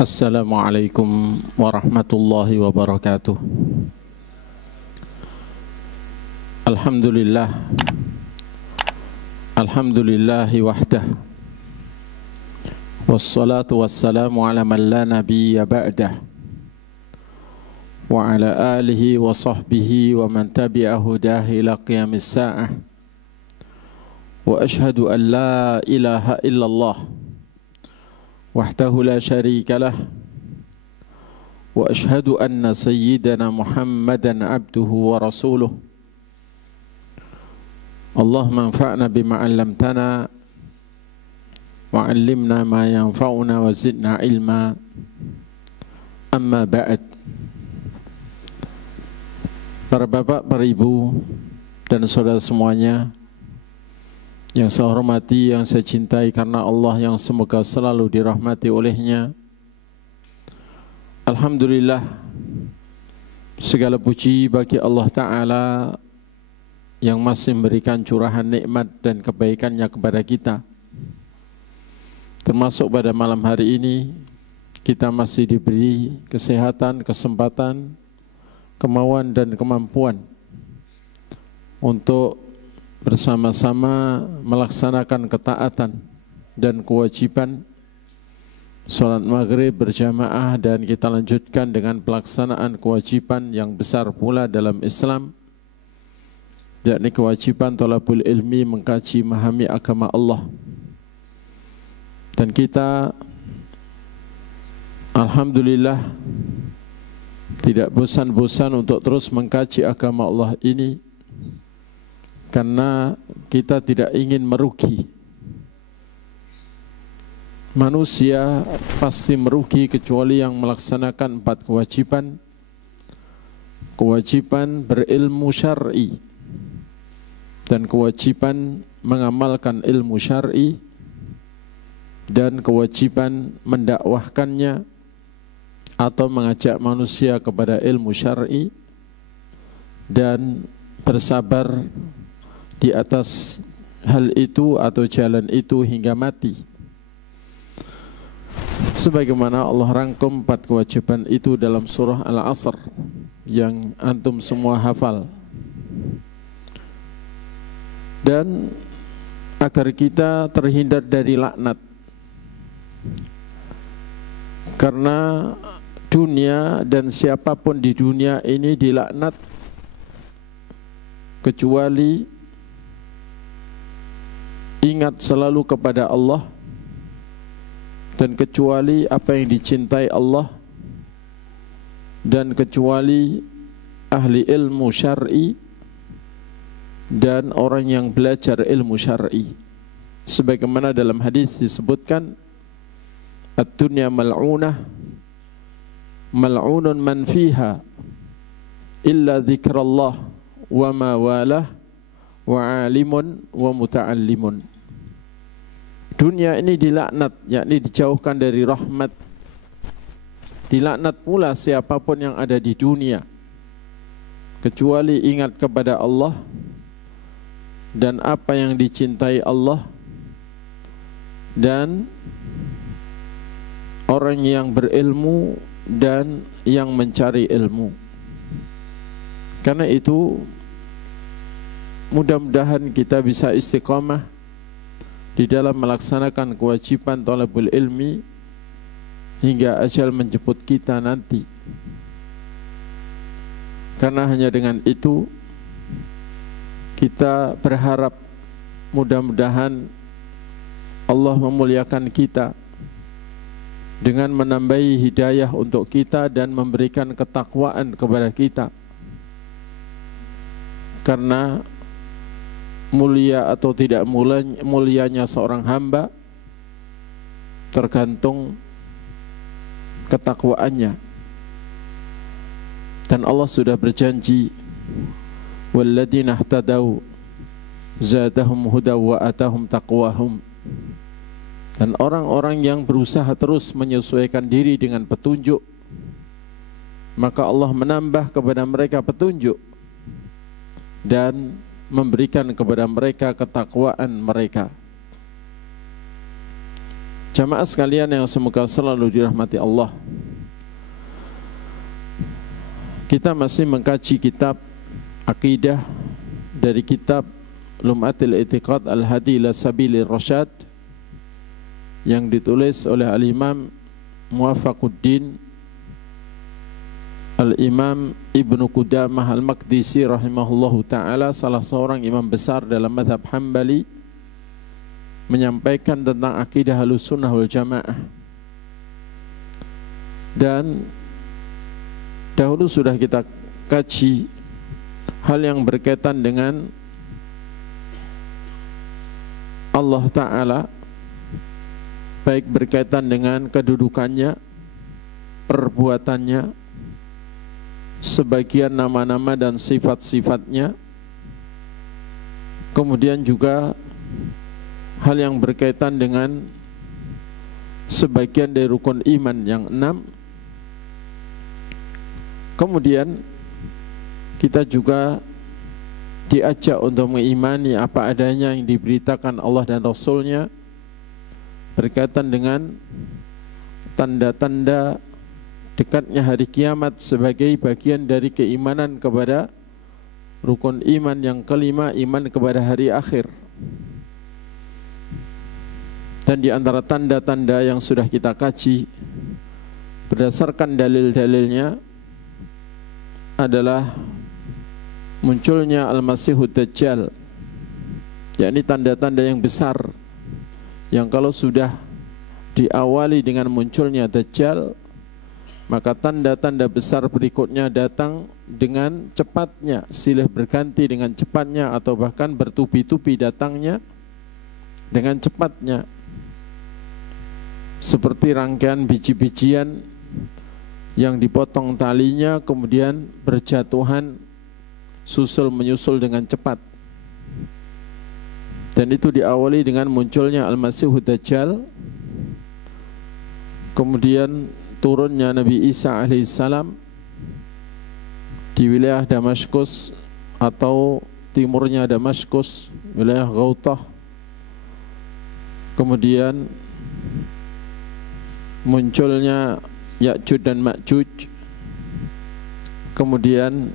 Assalamualaikum warahmatullahi wabarakatuh. Alhamdulillah. Alhamdulillahi wahdah. Wassalatu wassalamu ala man la nabiyya ba'dah. Wa ala alihi wa sahbihi wa man tabi'a hudahi ila qiyamis sa'ah. Wa ashhadu an la ilaha illallah wahdahu la syarika lah wa ashhadu anna sayyidana Muhammadan abduhu wa rasuluh. Allahumma anfa'na bima 'allamtana wa 'allimna ma yanfa'una wa zidna ilma. Amma ba'd. Para bapak, para ibu dan saudara semuanya yang saya hormati, yang saya cintai karena Allah, yang semoga selalu dirahmati olehnya. Alhamdulillah, segala puji bagi Allah Ta'ala yang masih memberikan curahan nikmat dan kebaikannya kepada kita. Termasuk pada malam hari ini, kita masih diberi kesehatan, kesempatan, kemauan dan kemampuan untuk bersama-sama melaksanakan ketaatan dan kewajiban sholat maghrib berjamaah, dan kita lanjutkan dengan pelaksanaan kewajiban yang besar pula dalam Islam, yakni kewajiban thalabul ilmi, mengkaji memahami agama Allah. Dan kita alhamdulillah tidak bosan-bosan untuk terus mengkaji agama Allah ini, karena kita tidak ingin merugi. Manusia pasti merugi kecuali yang melaksanakan 4 kewajiban. Kewajiban berilmu syar'i dan kewajiban mengamalkan ilmu syar'i dan kewajiban mendakwahkannya atau mengajak manusia kepada ilmu syar'i dan bersabar di atas hal itu atau jalan itu hingga mati. Sebagaimana Allah rangkum 4 kewajiban itu dalam surah Al-Asr yang antum semua hafal. Dan agar kita terhindar dari laknat, karena dunia dan siapapun di dunia ini dilaknat kecuali ingat selalu kepada Allah, dan kecuali apa yang dicintai Allah, dan kecuali ahli ilmu syar'i dan orang yang belajar ilmu syar'i. Sebagaimana dalam hadis disebutkan, ad-dunya mal'unah, mal'unun man fiha illa dzikrallah wa ma walah wa alimun wa muta'allimun. Dunia ini dilaknat, yakni dijauhkan dari rahmat. Dilaknat pula siapapun yang ada di dunia kecuali ingat kepada Allah dan apa yang dicintai Allah dan orang yang berilmu dan yang mencari ilmu. Karena itu mudah-mudahan kita bisa istiqamah di dalam melaksanakan kewajiban thalabul ilmi hingga ajal menjemput kita nanti. Karena hanya dengan itu kita berharap mudah-mudahan Allah memuliakan kita dengan menambahi hidayah untuk kita dan memberikan ketakwaan kepada kita. Karena mulia atau tidak mulianya seorang hamba tergantung ketakwaannya. Dan Allah sudah berjanji, walladzina ihtadaw zadahum hudaw wa atahum taqwahum. Dan orang-orang yang berusaha terus menyesuaikan diri dengan petunjuk, maka Allah menambah kepada mereka petunjuk dan memberikan kepada mereka ketakwaan mereka. Jamaah sekalian yang semoga selalu dirahmati Allah, kita masih mengkaji kitab akidah dari kitab Lum'atul I'tiqad Al-Hadi ila Sabilir Rasyad yang ditulis oleh Al-Imam Muwafaquddin Al-Imam Ibnu Qudamah Al-Maqdisi rahimahullahu ta'ala, salah seorang imam besar dalam mazhab Hambali, menyampaikan tentang akidah Ahlussunnah wal Jamaah. Dan dahulu sudah kita kaji hal yang berkaitan dengan Allah Ta'ala, baik berkaitan dengan kedudukannya, perbuatannya, sebagian nama-nama dan sifat-sifatnya, kemudian juga hal yang berkaitan dengan sebagian dari rukun iman yang 6. Kemudian kita juga diajak untuk mengimani apa adanya yang diberitakan Allah dan Rasulnya berkaitan dengan tanda-tanda dekatnya hari kiamat sebagai bagian dari keimanan kepada rukun iman yang kelima, iman kepada hari akhir. Dan di antara tanda-tanda yang sudah kita kaji berdasarkan dalil-dalilnya adalah munculnya Al-Masihud Dajjal, yakni tanda-tanda yang besar yang kalau sudah diawali dengan munculnya Dajjal, maka tanda-tanda besar berikutnya datang dengan cepatnya, silih berganti dengan cepatnya, atau bahkan bertubi-tubi datangnya dengan cepatnya, seperti rangkaian biji-bijian yang dipotong talinya kemudian berjatuhan susul menyusul dengan cepat. Dan itu diawali dengan munculnya Al-Masihud Dajjal, kemudian turunnya Nabi Isa alaihissalam di wilayah Damaskus atau timurnya Damaskus, wilayah Ghautah. Kemudian munculnya Ya'juj dan Ma'juj. Kemudian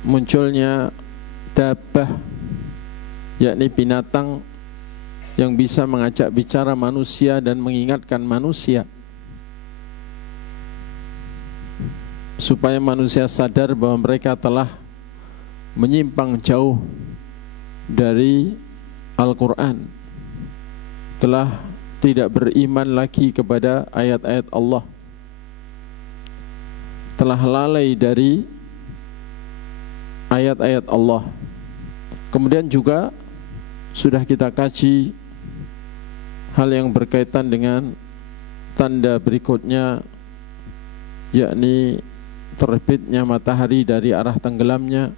munculnya dabbah, yakni binatang yang bisa mengajak bicara manusia dan mengingatkan manusia, supaya manusia sadar bahwa mereka telah menyimpang jauh dari Al-Quran, telah tidak beriman lagi kepada ayat-ayat Allah, telah lalai dari ayat-ayat Allah. Kemudian juga sudah kita kaji hal yang berkaitan dengan tanda berikutnya, yakni terbitnya matahari dari arah tenggelamnya.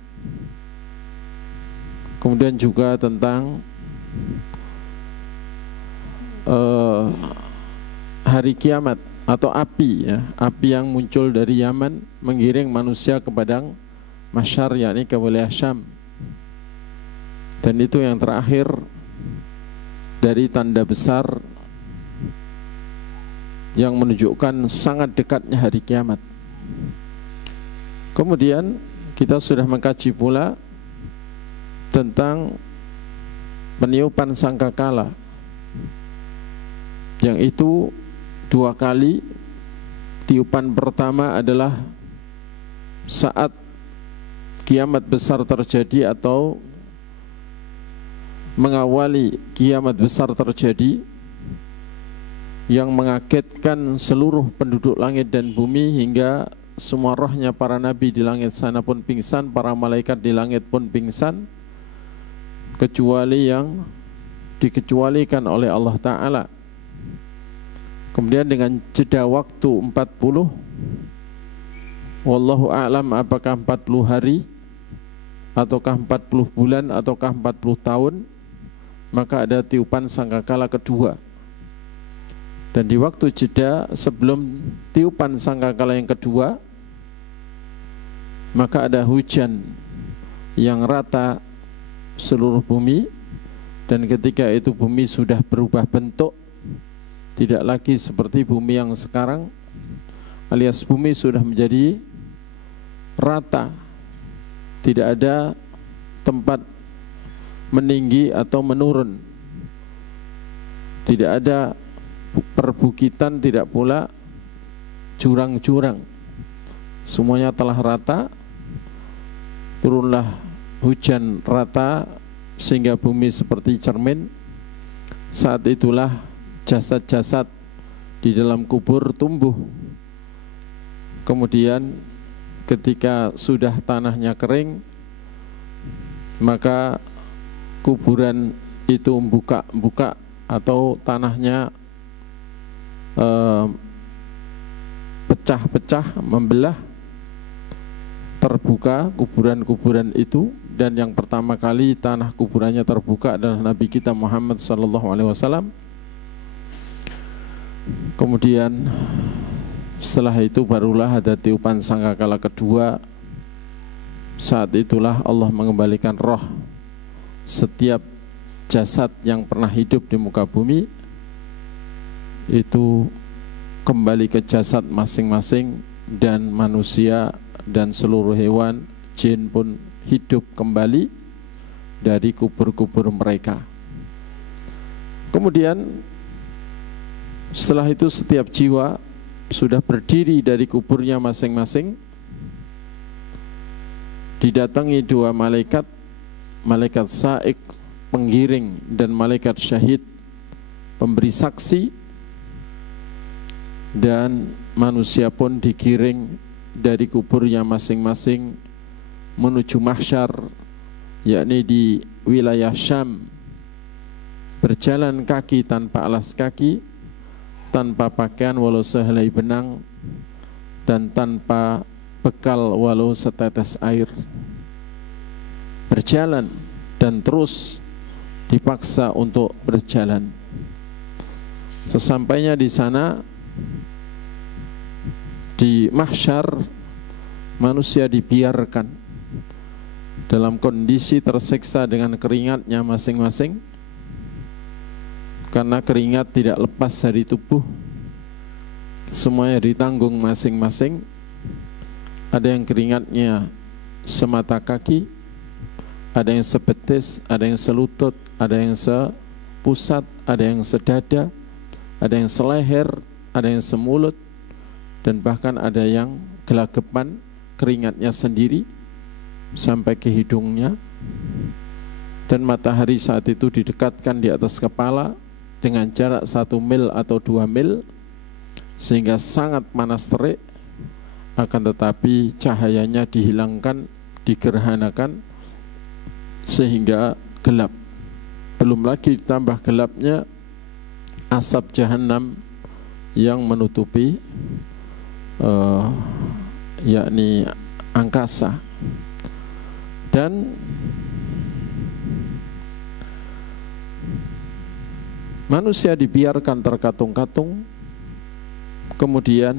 Kemudian juga tentang hari kiamat atau api, ya, api yang muncul dari Yaman menggiring manusia ke padang mahsyar, yakni ke wilayah Syam. Dan itu yang terakhir dari tanda besar yang menunjukkan sangat dekatnya hari kiamat. Kemudian kita sudah mengkaji pula tentang peniupan sangkakala, yang itu 2 kali. Tiupan pertama adalah saat kiamat besar terjadi atau mengawali kiamat besar terjadi, yang mengagetkan seluruh penduduk langit dan bumi hingga semua rohnya para nabi di langit sana pun pingsan, para malaikat di langit pun pingsan, kecuali yang dikecualikan oleh Allah Ta'ala. Kemudian dengan jeda waktu 40, wallahu a'lam apakah 40 hari ataukah 40 bulan ataukah 40 tahun, maka ada tiupan sangkakala kedua. Dan di waktu jeda sebelum tiupan sangkakala yang kedua, maka ada hujan yang rata seluruh bumi, dan ketika itu bumi sudah berubah bentuk, tidak lagi seperti bumi yang sekarang, alias bumi sudah menjadi rata, tidak ada tempat meninggi atau menurun, tidak ada perbukitan, tidak pula jurang-jurang, semuanya telah rata. Turunlah hujan rata sehingga bumi seperti cermin. Saat itulah jasad-jasad di dalam kubur tumbuh. Kemudian ketika sudah tanahnya kering, maka kuburan itu buka atau tanahnya pecah-pecah, membelah, terbuka kuburan-kuburan itu. Dan yang pertama kali tanah kuburannya terbuka adalah Nabi kita Muhammad SAW. Kemudian setelah itu barulah ada tiupan sangkakala kedua. Saat itulah Allah mengembalikan roh setiap jasad yang pernah hidup di muka bumi itu kembali ke jasad masing-masing, dan manusia dan seluruh hewan, jin pun hidup kembali dari kubur-kubur mereka. Kemudian setelah itu setiap jiwa sudah berdiri dari kuburnya masing-masing, didatangi dua malaikat, malaikat saik penggiring dan malaikat syahid pemberi saksi, dan manusia pun digiring dari kuburnya masing-masing menuju mahsyar, yakni di wilayah Syam, berjalan kaki tanpa alas kaki, tanpa pakaian walau sehelai benang, dan tanpa bekal walau setetes air. Berjalan dan terus dipaksa untuk berjalan. Sesampainya di sana, di mahsyar, manusia dibiarkan dalam kondisi tersiksa dengan keringatnya masing-masing, karena keringat tidak lepas dari tubuh, semuanya ditanggung masing-masing. Ada yang keringatnya semata kaki, ada yang sebetis, ada yang selutut, ada yang sepusat, ada yang sedada, ada yang seleher, ada yang semulut, dan bahkan ada yang gelagapan keringatnya sendiri sampai ke hidungnya. Dan matahari saat itu didekatkan di atas kepala dengan jarak 1 mil atau 2 mil, sehingga sangat panas terik. Akan tetapi cahayanya dihilangkan, digerhanakan, sehingga gelap. Belum lagi ditambah gelapnya asap jahanam yang menutupi yakni angkasa. Dan manusia dibiarkan terkatung-katung. Kemudian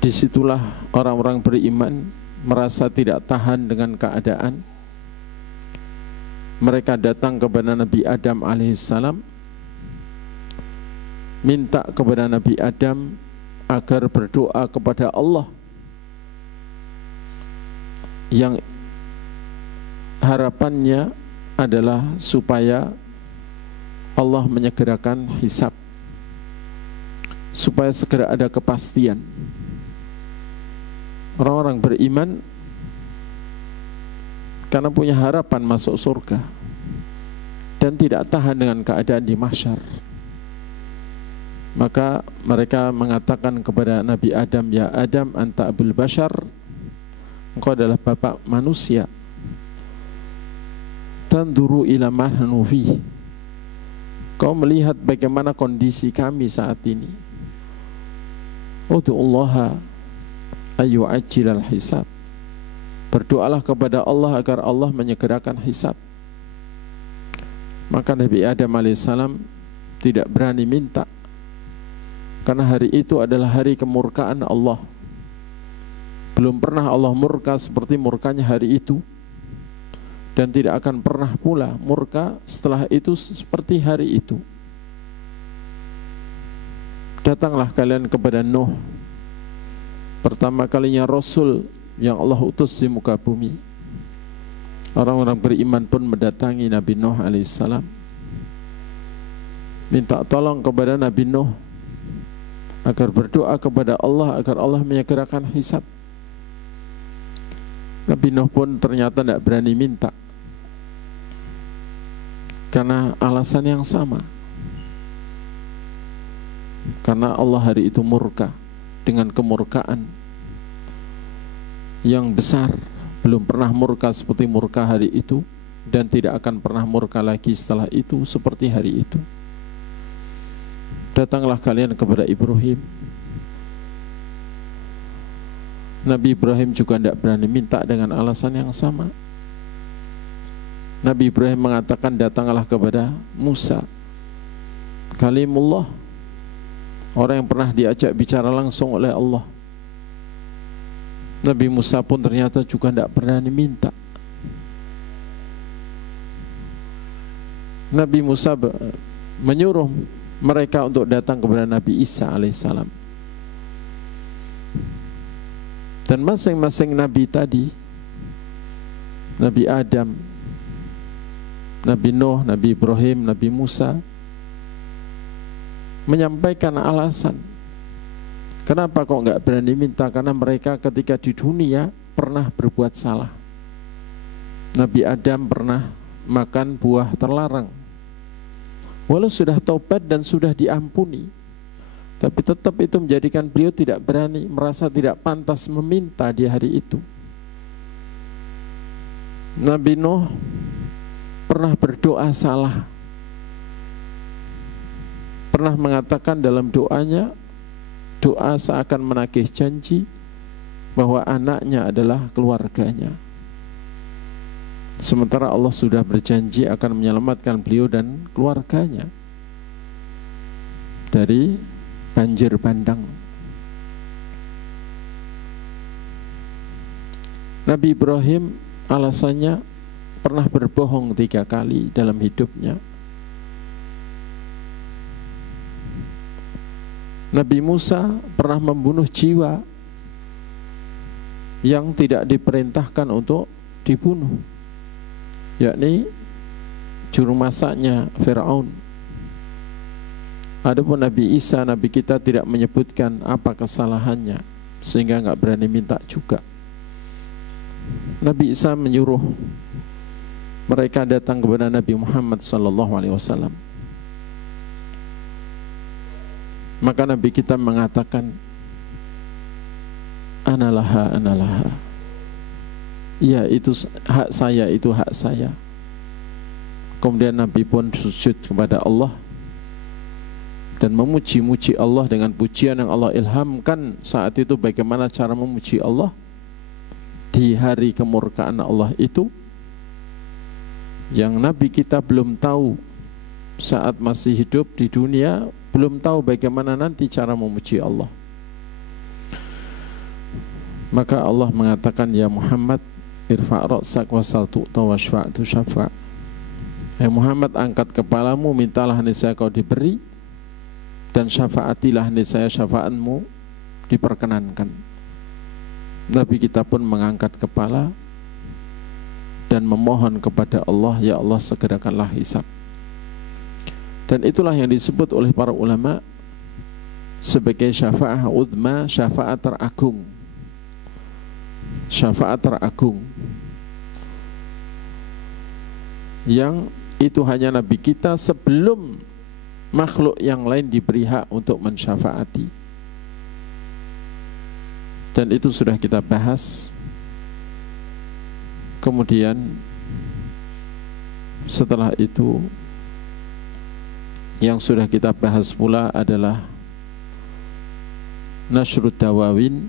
disitulah orang-orang beriman merasa tidak tahan dengan keadaan. Mereka datang kepada Nabi Adam alaihissalam, minta kepada Nabi Adam agar berdoa kepada Allah, yang harapannya adalah supaya Allah menyegerakan hisab, supaya segera ada kepastian. Orang-orang beriman karena punya harapan masuk surga dan tidak tahan dengan keadaan di mahsyar, maka mereka mengatakan kepada Nabi Adam, ya Adam, anta abul bashar, engkau adalah bapak manusia, tanduru ila ma nahnu fi, kau melihat bagaimana kondisi kami saat ini. Ud'ullaha ayyu'ajjilal hisab, berdoalah kepada Allah agar Allah menyegerakan hisab. Maka Nabi Adam alaihissalam tidak berani minta, karena hari itu adalah hari kemurkaan Allah. Belum pernah Allah murka seperti murkanya hari itu. dan tidak akan pernah pula murka setelah itu seperti hari itu. Datanglah kalian kepada Nuh, pertama kalinya Rasul yang Allah utus di muka bumi. Orang-orang beriman pun mendatangi Nabi Nuh alaihissalam, minta tolong kepada Nabi Nuh agar berdoa kepada Allah agar Allah menyegerakan hisab. Nabi Nuh pun ternyata tidak berani minta karena alasan yang sama. Karena Allah hari itu murka dengan kemurkaan yang besar. Belum pernah murka seperti murka hari itu, dan tidak akan pernah murka lagi setelah itu seperti hari itu. Datanglah kalian kepada Ibrahim. Nabi Ibrahim juga tidak berani minta dengan alasan yang sama. Nabi Ibrahim mengatakan, datanglah kepada Musa, Kalimullah, orang yang pernah diajak bicara langsung oleh Allah. Nabi Musa pun ternyata juga tidak berani minta. Nabi Musa menyuruh mereka untuk datang kepada Nabi Isa alaihissalam. Dan masing-masing Nabi tadi, Nabi Adam, Nabi Nuh, Nabi Ibrahim, Nabi Musa, menyampaikan alasan kenapa kok nggak berani minta, karena mereka ketika di dunia pernah berbuat salah. Nabi Adam pernah makan buah terlarang, walau sudah taubat dan sudah diampuni, tapi tetap itu menjadikan beliau tidak berani, merasa tidak pantas meminta di hari itu. Nabi Nuh pernah berdoa salah, pernah mengatakan dalam doanya, doa seakan menagih janji bahwa anaknya adalah keluarganya, sementara Allah sudah berjanji akan menyelamatkan beliau dan keluarganya dari banjir bandang. Nabi Ibrahim alasannya pernah berbohong 3 kali dalam hidupnya. Nabi Musa pernah membunuh jiwa yang tidak diperintahkan untuk dibunuh, yakni juru masaknya Fir'aun. Adapun Nabi Isa, Nabi kita, tidak menyebutkan apa kesalahannya sehingga nggak berani minta juga. Nabi Isa menyuruh mereka datang kepada Nabi Muhammad SAW. Maka Nabi kita mengatakan, Analaha, analaha, ya itu hak saya, itu hak saya. Kemudian Nabi pun sujud kepada Allah dan memuji-muji Allah dengan pujian yang Allah ilhamkan saat itu. Bagaimana cara memuji Allah di hari kemurkaan Allah itu, yang Nabi kita belum tahu saat masih hidup di dunia, belum tahu bagaimana nanti cara memuji Allah. Maka Allah mengatakan, ya Muhammad, irfa' ra'sak wasal tu'ta washfa' tu syafa'. Ya Muhammad, angkat kepalamu, mintalah niscaya kau diberi, dan syafaatilah niscaya syafaatmu diperkenankan. Nabi kita pun mengangkat kepala dan memohon kepada Allah, ya Allah segerakanlah hisab. Dan itulah yang disebut oleh para ulama sebagai syafa'ah udma, syafaat teragung. Syafaat teragung yang itu hanya Nabi kita sebelum makhluk yang lain diberi hak untuk mensyafaati. Dan itu sudah kita bahas. Kemudian setelah itu yang sudah kita bahas pula adalah nasyrud dawawin,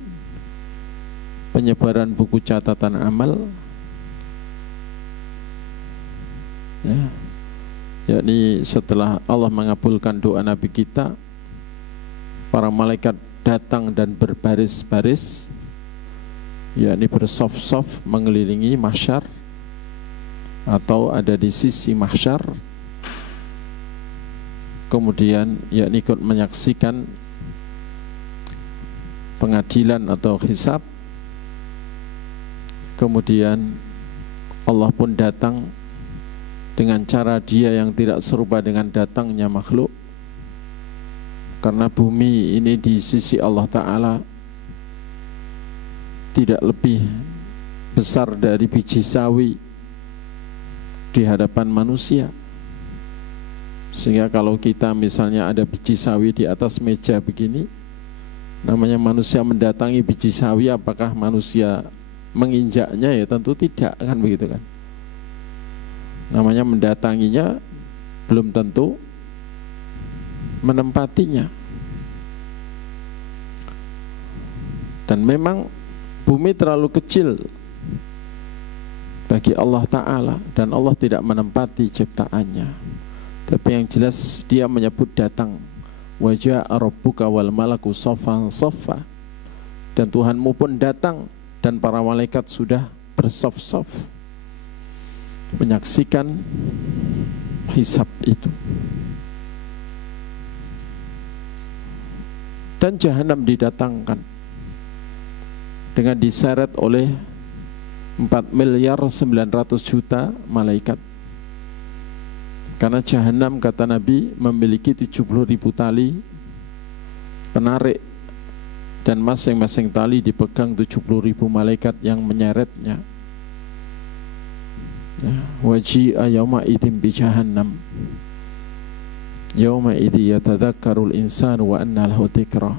penyebaran buku catatan amal, ya, yakni setelah Allah mengabulkan doa Nabi kita, para malaikat datang dan berbaris-baris, yakni bersaf-saf mengelilingi mahsyar atau ada di sisi mahsyar, kemudian yakni ikut menyaksikan pengadilan atau hisab, kemudian Allah pun datang dengan cara dia yang tidak serupa dengan datangnya makhluk, karena bumi ini di sisi Allah Ta'ala tidak lebih besar dari biji sawi di hadapan manusia. Sehingga kalau kita misalnya ada biji sawi di atas meja begini, namanya manusia mendatangi biji sawi, apakah manusia menginjaknya? Ya tentu tidak, kan begitu kan. Namanya mendatanginya, belum tentu menempatinya. Dan memang bumi terlalu kecil bagi Allah Ta'ala, dan Allah tidak menempati ciptaannya. Tapi yang jelas dia menyebut datang, wa jaa'a rabbuka wal malaku saffan saffa, dan Tuhanmu pun datang dan para malaikat sudah bersaf-saf menyaksikan hisab itu. Dan jahanam didatangkan dengan diseret oleh 4.900.000.000 malaikat. Karena jahanam, kata Nabi, memiliki 70.000 tali penarik, dan masing-masing tali dipegang 70.000 malaikat yang menyeretnya. Waji'a yawma idzin bi jahannam yawma idzi yatadzakkarul insanu wa anna lahu dzikra.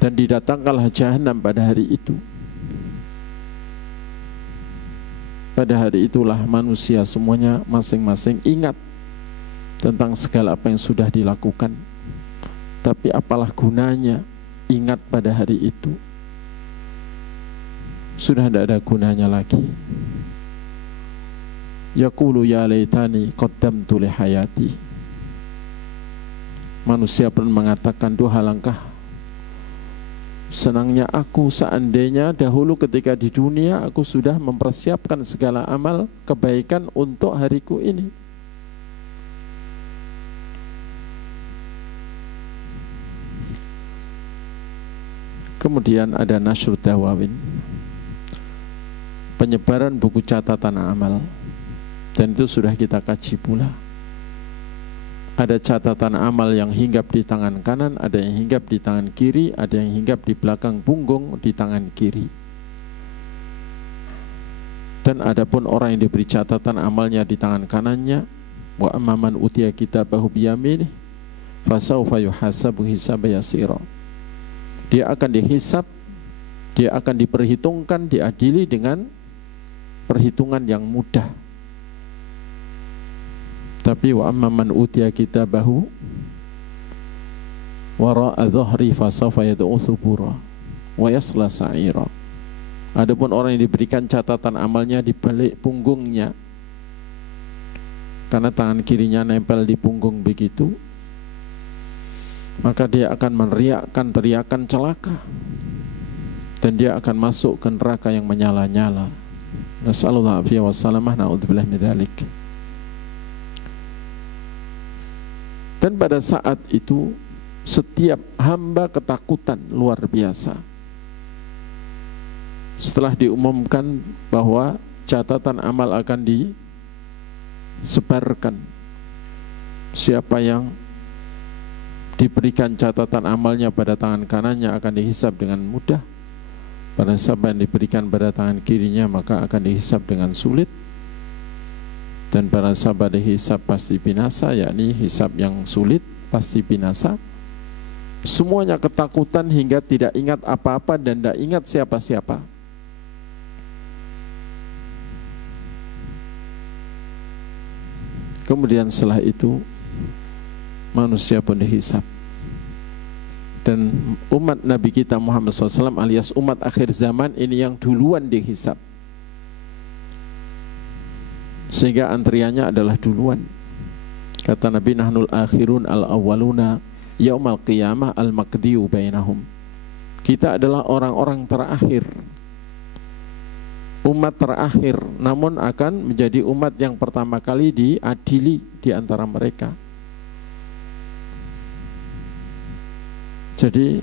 Dan didatangkanlah jahanam pada hari itu. Pada hari itulah manusia semuanya masing-masing ingat tentang segala apa yang sudah dilakukan. Tapi apalah gunanya ingat pada hari itu? Sudah tidak ada gunanya lagi. Yaqulu ya laitani qaddamtu li hayati. Manusia pun mengatakan, duh alangkah senangnya aku seandainya dahulu ketika di dunia aku sudah mempersiapkan segala amal kebaikan untuk hariku ini. Kemudian ada Nashr Dawawin, penyebaran buku catatan amal, dan itu sudah kita kaji pula. Ada catatan amal yang hinggap di tangan kanan, ada yang hinggap di tangan kiri, ada yang hinggap di belakang punggung di tangan kiri. Dan ada pun orang yang diberi catatan amalnya di tangan kanannya, wa amman utiya kitabahu biyaminih fasawfa yuhasabu hisaban yasira. Dia akan dihisab, dia akan diperhitungkan, diadili dengan perhitungan yang mudah. Tapi wa amma man utiya kitabahu wara'a dhahri fasawfa yad'u thubura wa yasla sa'ira. Adapun orang yang diberikan catatan amalnya di balik punggungnya, karena tangan kirinya nempel di punggung begitu, maka dia akan meneriakkan teriakan celaka, dan dia akan masuk ke neraka yang menyala-nyala. Nasallallahu alaihi wasallam, na'udzubillah min dzalik. Dan pada saat itu setiap hamba ketakutan luar biasa. Setelah diumumkan bahwa catatan amal akan disebarkan, siapa yang diberikan catatan amalnya pada tangan kanannya akan dihisab dengan mudah, pada siapa yang diberikan pada tangan kirinya maka akan dihisab dengan sulit. Dan para sahabat dihisab pasti binasa, yakni hisab yang sulit pasti binasa. Semuanya ketakutan hingga tidak ingat apa-apa dan tidak ingat siapa-siapa. Kemudian setelah itu manusia pun dihisab. Dan umat Nabi kita Muhammad SAW alias umat akhir zaman ini yang duluan dihisab, sehingga antriannya adalah duluan. Kata Nabi, nahnul akhirun al-awwaluna yaumal qiyamah al-maqdiyu bainahum. Kita adalah orang-orang terakhir, umat terakhir, namun akan menjadi umat yang pertama kali diadili di antara mereka. Jadi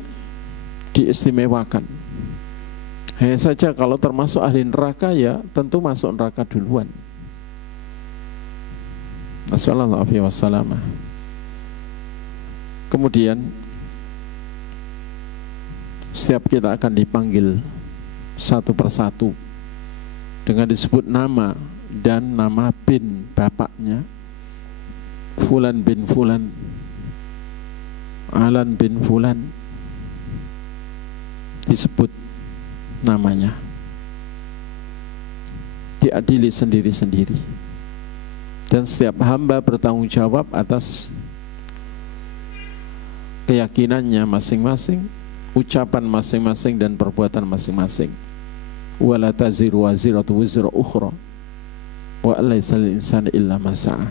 diistimewakan. Hanya saja kalau termasuk ahli neraka, ya tentu masuk neraka duluan. Nasallallahu alaihi wasallam. Kemudian setiap kita akan dipanggil satu persatu dengan disebut nama dan nama bin bapaknya. Fulan bin Fulan, Alan bin Fulan, disebut namanya, diadili sendiri-sendiri, dan setiap hamba bertanggung jawab atas keyakinannya masing-masing, ucapan masing-masing, dan perbuatan masing-masing. Wala taziru waziratu wizra ukhra wa laysa lil insani illa ma sa'a.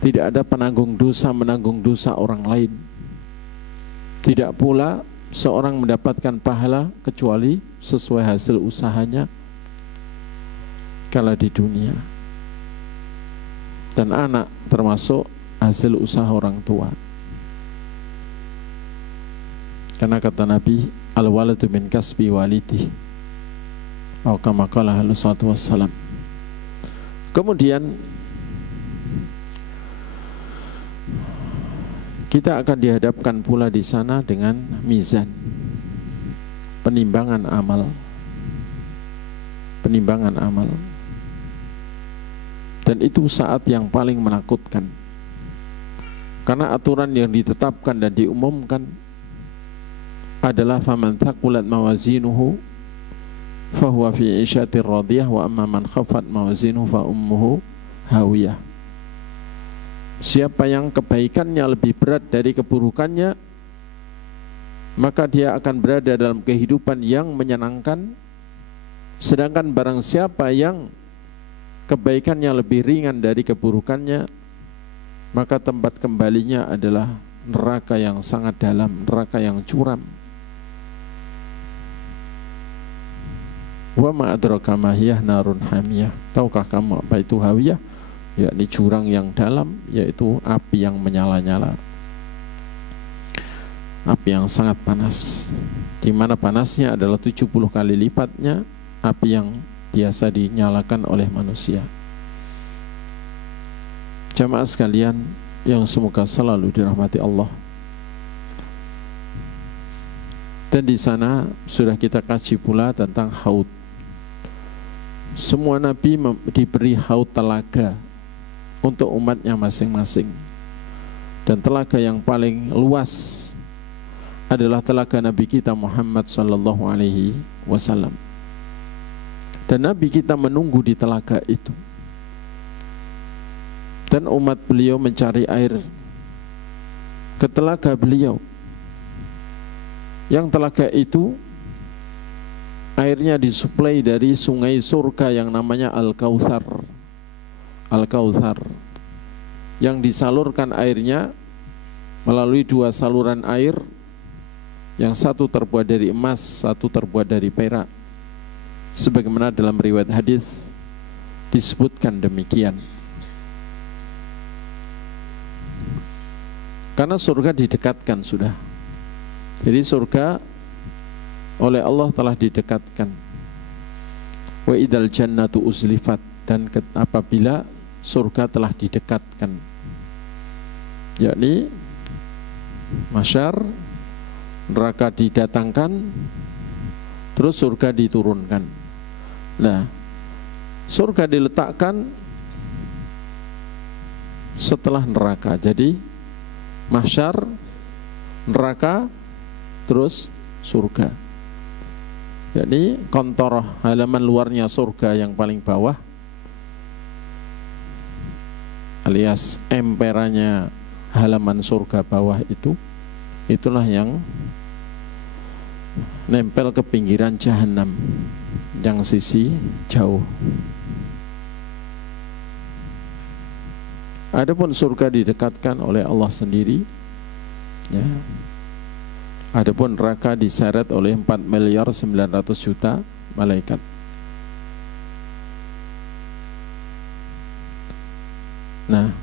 Tidak ada penanggung dosa menanggung dosa orang lain. Tidak pula seorang mendapatkan pahala kecuali sesuai hasil usahanya kala di dunia. Dan anak termasuk hasil usaha orang tua. Karena kata Nabi, al-waladu min kasbi walidih, atau kama qala alaihi wassalam. Kemudian kita akan dihadapkan pula di sana dengan mizan, penimbangan amal. Penimbangan amal. Dan itu saat yang paling menakutkan. Karena aturan yang ditetapkan dan diumumkan adalah faman thaqulat mawazinuhu fahuwa fi 'ishatir radiyah wa amma man khaffat mawazinuhu fa ummuhu hawiyah. Siapa yang kebaikannya lebih berat dari keburukannya, maka dia akan berada dalam kehidupan yang menyenangkan. Sedangkan barang siapa yang kebaikannya lebih ringan dari keburukannya, maka tempat kembalinya adalah neraka yang sangat dalam, neraka yang curam. Wa ma adraka ma hiyah narun hamiyah. Tahukah kamu apa itu hawiyah? Yakni jurang yang dalam, yaitu api yang menyala-nyala, api yang sangat panas, di mana panasnya adalah 70 kali lipatnya api yang biasa dinyalakan oleh manusia. Jamaah sekalian yang semoga selalu dirahmati Allah. Dan di sana sudah kita kaji pula tentang haud. Semua nabi diberi haud telaga untuk umatnya masing-masing. Dan telaga yang paling luas adalah telaga Nabi kita Muhammad sallallahu alaihi wasallam. Dan Nabi kita menunggu di telaga itu. Dan umat beliau mencari air ke telaga beliau. Yang telaga itu airnya disuplai dari sungai surga yang namanya Al-Kautsar. Al-Kautsar yang disalurkan airnya melalui dua saluran air, yang satu terbuat dari emas, satu terbuat dari perak, sebagaimana dalam riwayat hadis disebutkan demikian. Karena surga didekatkan sudah. Jadi surga oleh Allah telah didekatkan. Wa idzal jannatu uzlifat, dan apabila surga telah didekatkan, yakni masyar, neraka didatangkan, terus surga diturunkan. Nah, surga diletakkan setelah neraka. Jadi masyar, neraka, terus surga. Jadi kontor halaman luarnya surga yang paling bawah, alias emperannya halaman surga bawah itu, itulah yang nempel ke pinggiran jahanam yang sisi jauh. Adapun surga didekatkan oleh Allah sendiri, ya. Adapun neraka diseret oleh 4.900.000.000 malaikat. Nah,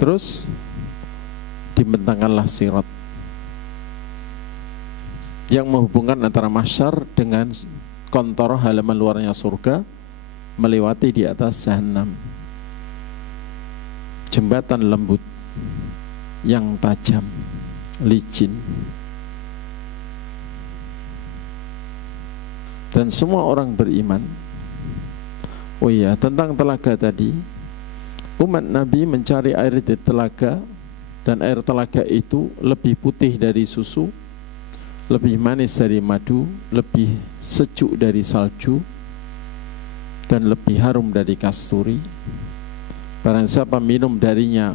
terus dibentangkanlah sirat yang menghubungkan antara mahsyar dengan kontor halaman luarnya surga, melewati di atas jahanam. Jembatan lembut yang tajam, licin. Dan semua orang beriman. Oh iya, tentang telaga tadi, umat Nabi mencari air di telaga, dan air telaga itu lebih putih dari susu, lebih manis dari madu, lebih sejuk dari salju, dan lebih harum dari kasturi. Barang siapa minum darinya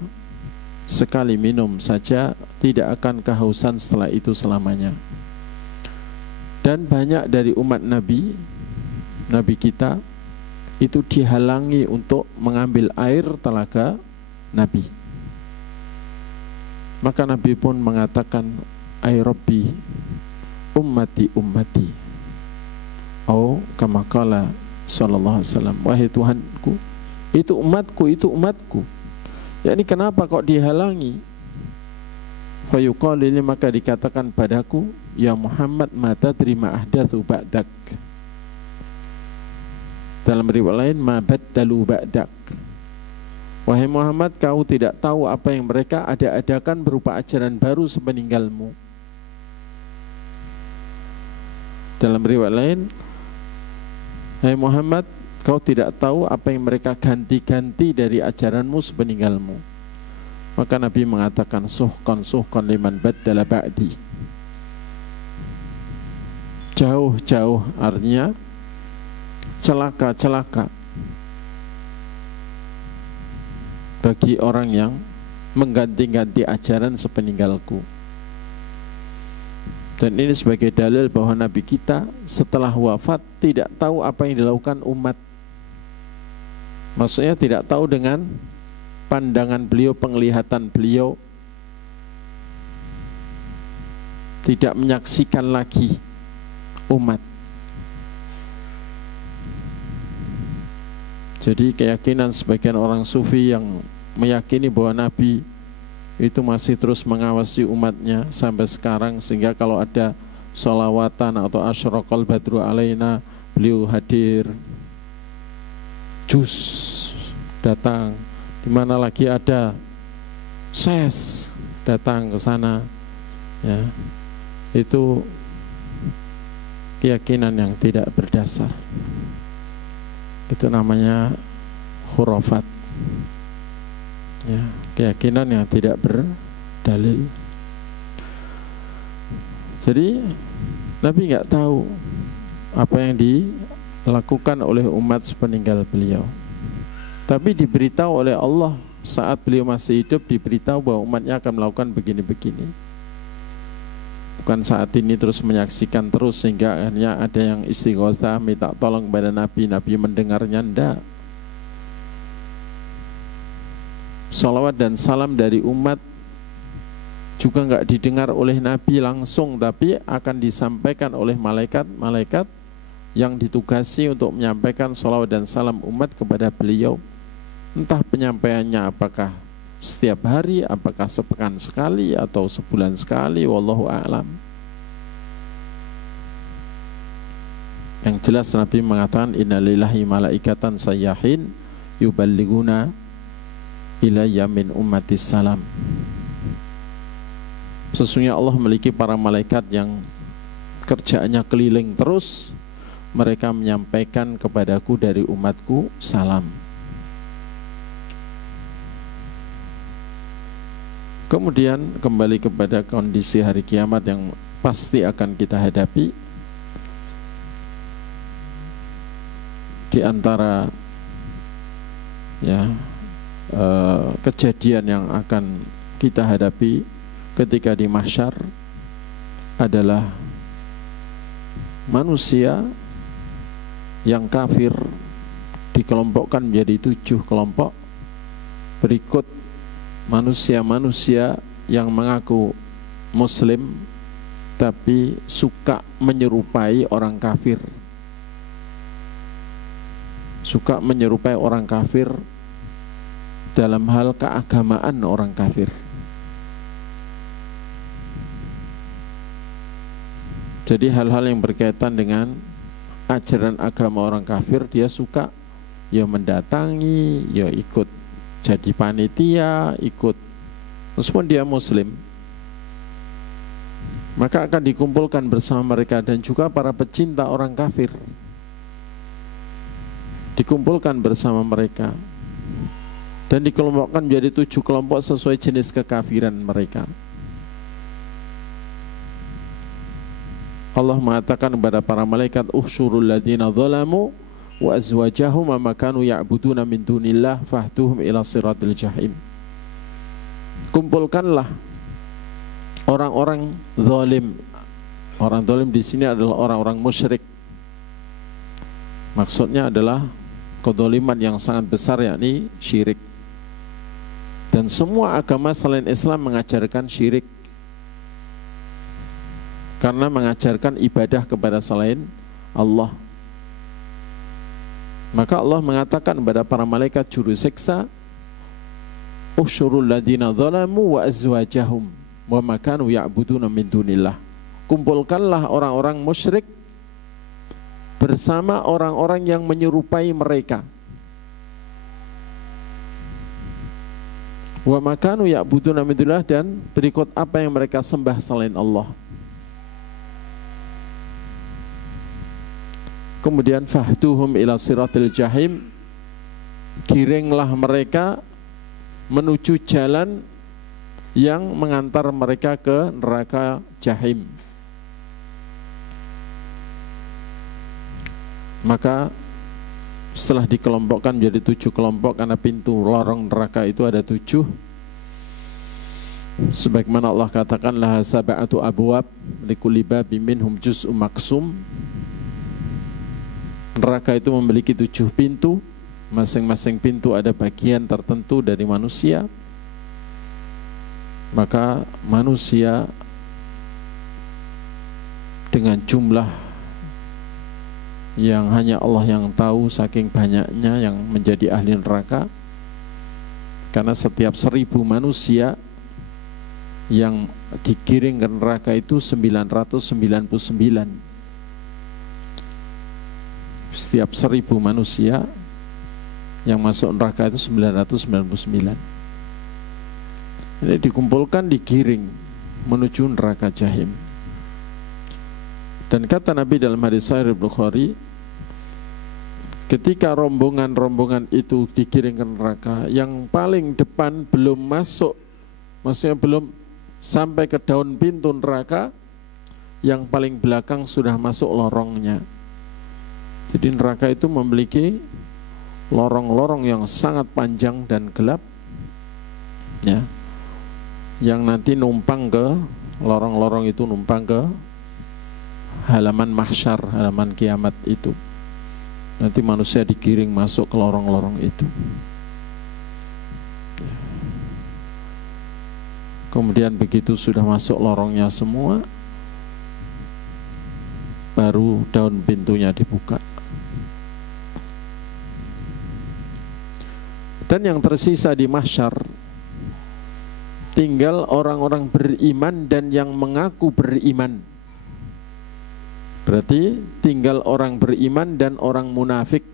sekali minum saja, tidak akan kehausan setelah itu selamanya. Dan banyak dari umat Nabi, Nabi kita itu dihalangi untuk mengambil air telaga Nabi. Maka Nabi pun mengatakan, "Ai Rabbi, ummati ummati." Oh, kama qala sallallahu alaihi wasallam, wahai Tuhanku, itu umatku, itu umatku. Yakni kenapa kok dihalangi? Fayuqalu, maka dikatakan padaku, ya Muhammad, mata terima ahdatsu ba'dak. Dalam riwayat lain, ma baddalu ba'dak. Wahai Muhammad, kau tidak tahu apa yang mereka ada-adakan berupa ajaran baru sepeninggalmu. Dalam riwayat lain, hai Muhammad, kau tidak tahu apa yang mereka ganti-ganti dari ajaranmu sepeninggalmu. Maka Nabi mengatakan, suhqan suhqan liman baddala ba'di. Jauh-jauh, artinya celaka-celaka bagi orang yang mengganti-ganti ajaran sepeninggalku. Dan ini sebagai dalil bahwa Nabi kita setelah wafat tidak tahu apa yang dilakukan umat. Maksudnya tidak tahu dengan pandangan beliau, penglihatan beliau, tidak menyaksikan lagi umat. Jadi keyakinan sebagian orang sufi yang meyakini bahwa Nabi itu masih terus mengawasi umatnya sampai sekarang, sehingga kalau ada sholawatan atau asyraqal badru alaina, beliau hadir, jus datang, di mana lagi ada ses datang ke sana, ya, itu keyakinan yang tidak berdasar. Itu namanya khurafat, ya, keyakinan yang tidak berdalil. Jadi Nabi nggak tahu apa yang dilakukan oleh umat sepeninggal beliau, tapi diberitahu oleh Allah saat beliau masih hidup, diberitahu bahwa umatnya akan melakukan begini-begini. Bukan saat ini terus menyaksikan terus sehingga akhirnya ada yang istighotsah minta tolong kepada Nabi, Nabi mendengarnya, ndak. Salawat dan salam dari umat juga enggak didengar oleh Nabi langsung, tapi akan disampaikan oleh malaikat-malaikat yang ditugasi untuk menyampaikan salawat dan salam umat kepada beliau. Entah penyampaiannya apakah setiap hari, apakah sepekan sekali atau sebulan sekali, wallahu a'lam. Yang jelas Nabi mengatakan, innalillahi malaikatan sayyahin yuballiguna ilayya min ummatis salam. Sesungguhnya Allah memiliki para malaikat yang kerjaannya keliling terus, mereka menyampaikan kepadaku dari umatku salam. Kemudian kembali kepada kondisi hari kiamat yang pasti akan kita hadapi. Di antara kejadian yang akan kita hadapi ketika di mahsyar adalah manusia yang kafir dikelompokkan menjadi 7 kelompok. Berikut manusia-manusia yang mengaku muslim tapi suka menyerupai orang kafir, suka menyerupai orang kafir dalam hal keagamaan orang kafir. Jadi hal-hal yang berkaitan dengan ajaran agama orang kafir dia suka, ya mendatangi, ya ikut jadi panitia, ikut meskipun dia muslim, maka akan dikumpulkan bersama mereka. Dan juga para pecinta orang kafir dikumpulkan bersama mereka dan dikelompokkan menjadi 7 kelompok sesuai jenis kekafiran mereka. Allah mengatakan kepada para malaikat, uhsyurul ladzina zalamu wa azwajahum ma kanu ya'buduna min dunillah fahduhum ila siratil jahim. Kumpulkanlah orang-orang zalim. Orang zalim di sini adalah orang-orang musyrik. Maksudnya adalah kezaliman yang sangat besar, yakni syirik. Dan semua agama selain Islam mengajarkan syirik, karena mengajarkan ibadah kepada selain Allah. Maka Allah mengatakan kepada para malaikat juru siksa, usyurul ladzina zalamu wa azwajahum wa ma kanu ya'buduna min dunillah. Kumpulkanlah orang-orang musyrik bersama orang-orang yang menyerupai mereka. Wa ma kanu ya'buduna min dunillah, dan berikut apa yang mereka sembah selain Allah. Kemudian fahduhum ila siratil jahim, giringlah mereka menuju jalan yang mengantar mereka ke neraka jahim. Maka setelah dikelompokkan menjadi 7 kelompok, karena pintu lorong neraka itu ada 7, sebagaimana Allah katakan laha sab'atu abwab likulli babin minhum juz'un maqsum. Neraka itu memiliki 7 pintu, masing-masing pintu ada bagian tertentu dari manusia. Maka manusia dengan jumlah yang hanya Allah yang tahu, saking banyaknya yang menjadi ahli neraka. Karena setiap 1000 manusia yang digiring ke neraka itu 999. Setiap 1000 manusia yang masuk neraka itu 999. Ini dikumpulkan, digiring menuju neraka jahim. Dan kata Nabi dalam hadis Sahih Bukhari, ketika rombongan-rombongan itu digiring ke neraka, yang paling depan belum masuk, maksudnya belum sampai ke daun pintu neraka, yang paling belakang sudah masuk lorongnya. Jadi neraka itu memiliki lorong-lorong yang sangat panjang dan gelap, ya, yang nanti numpang ke lorong-lorong itu, numpang ke halaman mahsyar, halaman kiamat itu. Nanti manusia digiring masuk ke lorong-lorong itu. Kemudian begitu sudah masuk lorongnya semua, baru daun pintunya dibuka. Dan yang tersisa di mahsyar tinggal orang-orang beriman dan yang mengaku beriman. Berarti tinggal orang beriman dan orang munafik.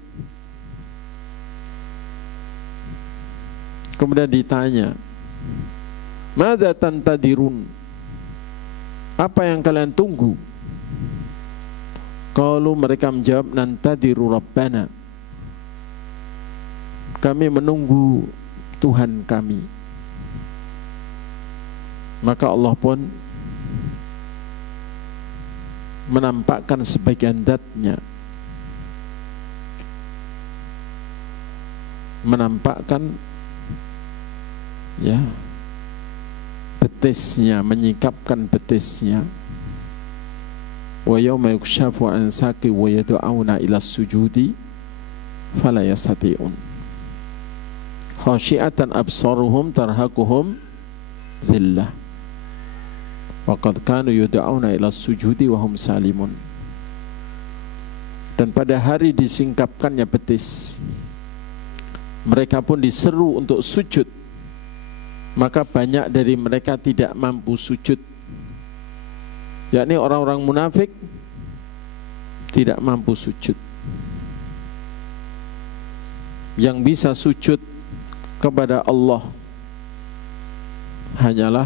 Kemudian ditanya, madza tantadirun? Apa yang kalian tunggu? Qalu, mereka menjawab, nantadiru rabbana. Kami menunggu Tuhan kami. Maka Allah pun menampakkan sebagian zatnya, menampakkan, ya, betisnya, menyingkapkan betisnya. Wa yawma yukshafu an saqi wa yad'auna ila sujudi fala yastati'un. Khasyiatan absaruhum tarhaquhum dhillah wa qad kanu yud'auna ila sujudi wa hum salimun. Dan pada hari disingkapkannya betis, mereka pun diseru untuk sujud, maka banyak dari mereka tidak mampu sujud, yakni orang-orang munafik tidak mampu sujud. Yang bisa sujud kepada Allah hanyalah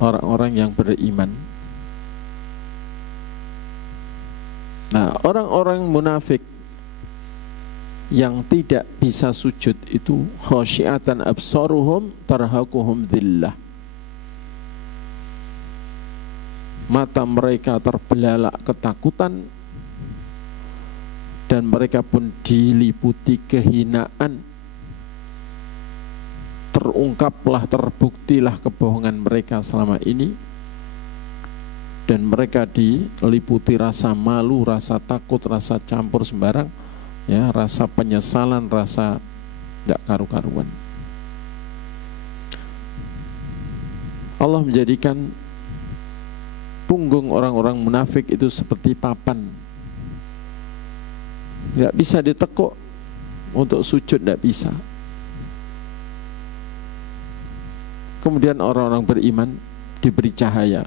orang-orang yang beriman. Nah, orang-orang munafik yang tidak bisa sujud itu khasyiatan absaruhum tarhaquhum dhillah. Mata mereka terbelalak ketakutan dan mereka pun diliputi kehinaan. Terungkaplah, terbuktilah kebohongan mereka selama ini, dan mereka diliputi rasa malu, rasa takut, rasa campur sembarang, ya, rasa penyesalan, rasa tidak karu-karuan. Allah menjadikan punggung orang-orang munafik itu seperti papan, nggak bisa ditekuk, untuk sujud nggak bisa. Kemudian orang-orang beriman diberi cahaya,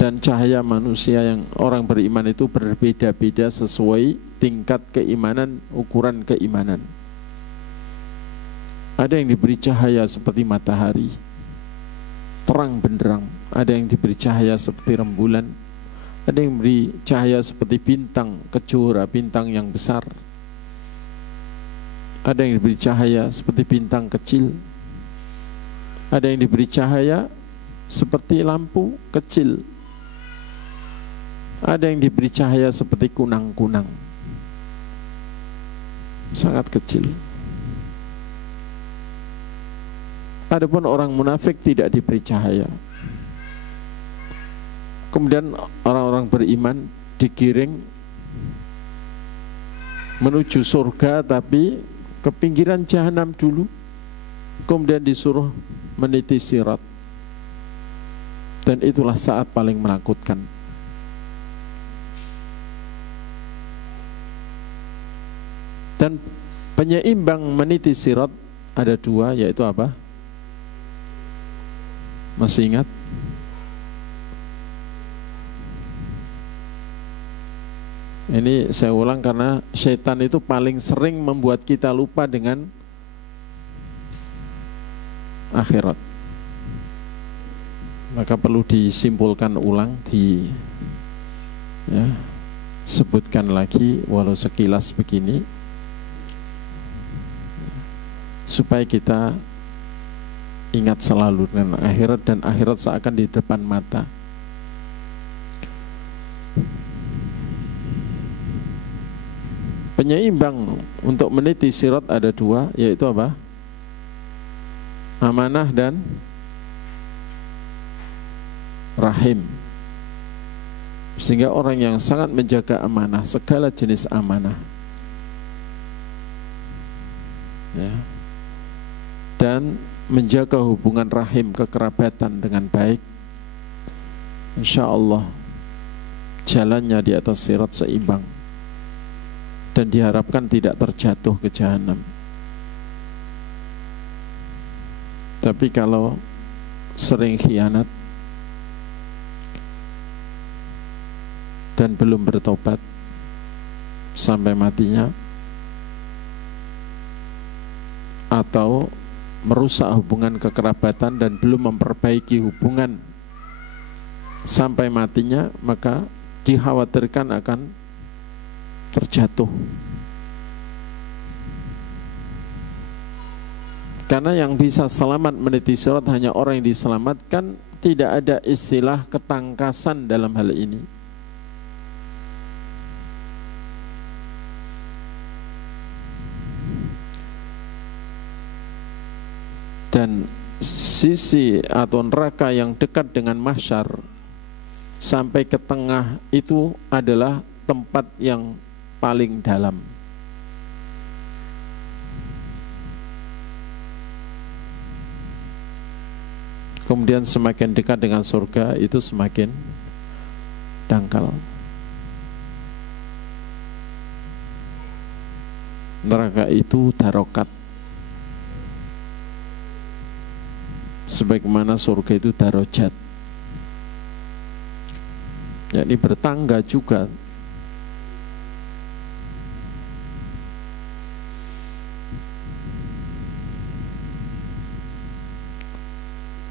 dan cahaya manusia yang orang beriman itu berbeda-beda sesuai tingkat keimanan, ukuran keimanan. Ada yang diberi cahaya seperti matahari, terang benderang. Ada yang diberi cahaya seperti rembulan. Ada yang diberi cahaya seperti bintang kejora, bintang yang besar. Ada yang diberi cahaya seperti bintang kecil. Ada yang diberi cahaya seperti lampu kecil. Ada yang diberi cahaya seperti kunang-kunang, sangat kecil. Adapun orang munafik tidak diberi cahaya. Kemudian orang-orang beriman digiring menuju surga, tapi ke pinggiran jahanam dulu, kemudian disuruh meniti sirat. Dan itulah saat paling menakutkan. Dan penyeimbang meniti sirat ada dua, yaitu apa? Masih ingat? Ini saya ulang karena syaitan itu paling sering membuat kita lupa dengan akhirat. Maka perlu disimpulkan ulang, sebutkan lagi walau sekilas begini, supaya kita ingat selalu dengan akhirat, dan akhirat seakan di depan mata. Penyeimbang untuk meniti sirat ada dua, yaitu apa? Amanah dan rahim. Sehingga orang yang sangat menjaga amanah, segala jenis amanah, ya, dan menjaga hubungan rahim, kekerabatan dengan baik, insya Allah jalannya di atas sirat seimbang, dan diharapkan tidak terjatuh ke jahanam. Tapi kalau sering khianat dan belum bertobat sampai matinya, atau merusak hubungan kekerabatan dan belum memperbaiki hubungan sampai matinya, maka dikhawatirkan akan terjatuh. Karena yang bisa selamat meniti sirat hanya orang yang diselamatkan. Tidak ada istilah ketangkasan dalam hal ini. Dan sisi atau neraka yang dekat dengan mahsyar sampai ke tengah itu adalah tempat yang paling dalam. Kemudian semakin dekat dengan surga itu semakin dangkal. Neraka itu darokat, sebagaimana surga itu darajat, yakni bertangga juga.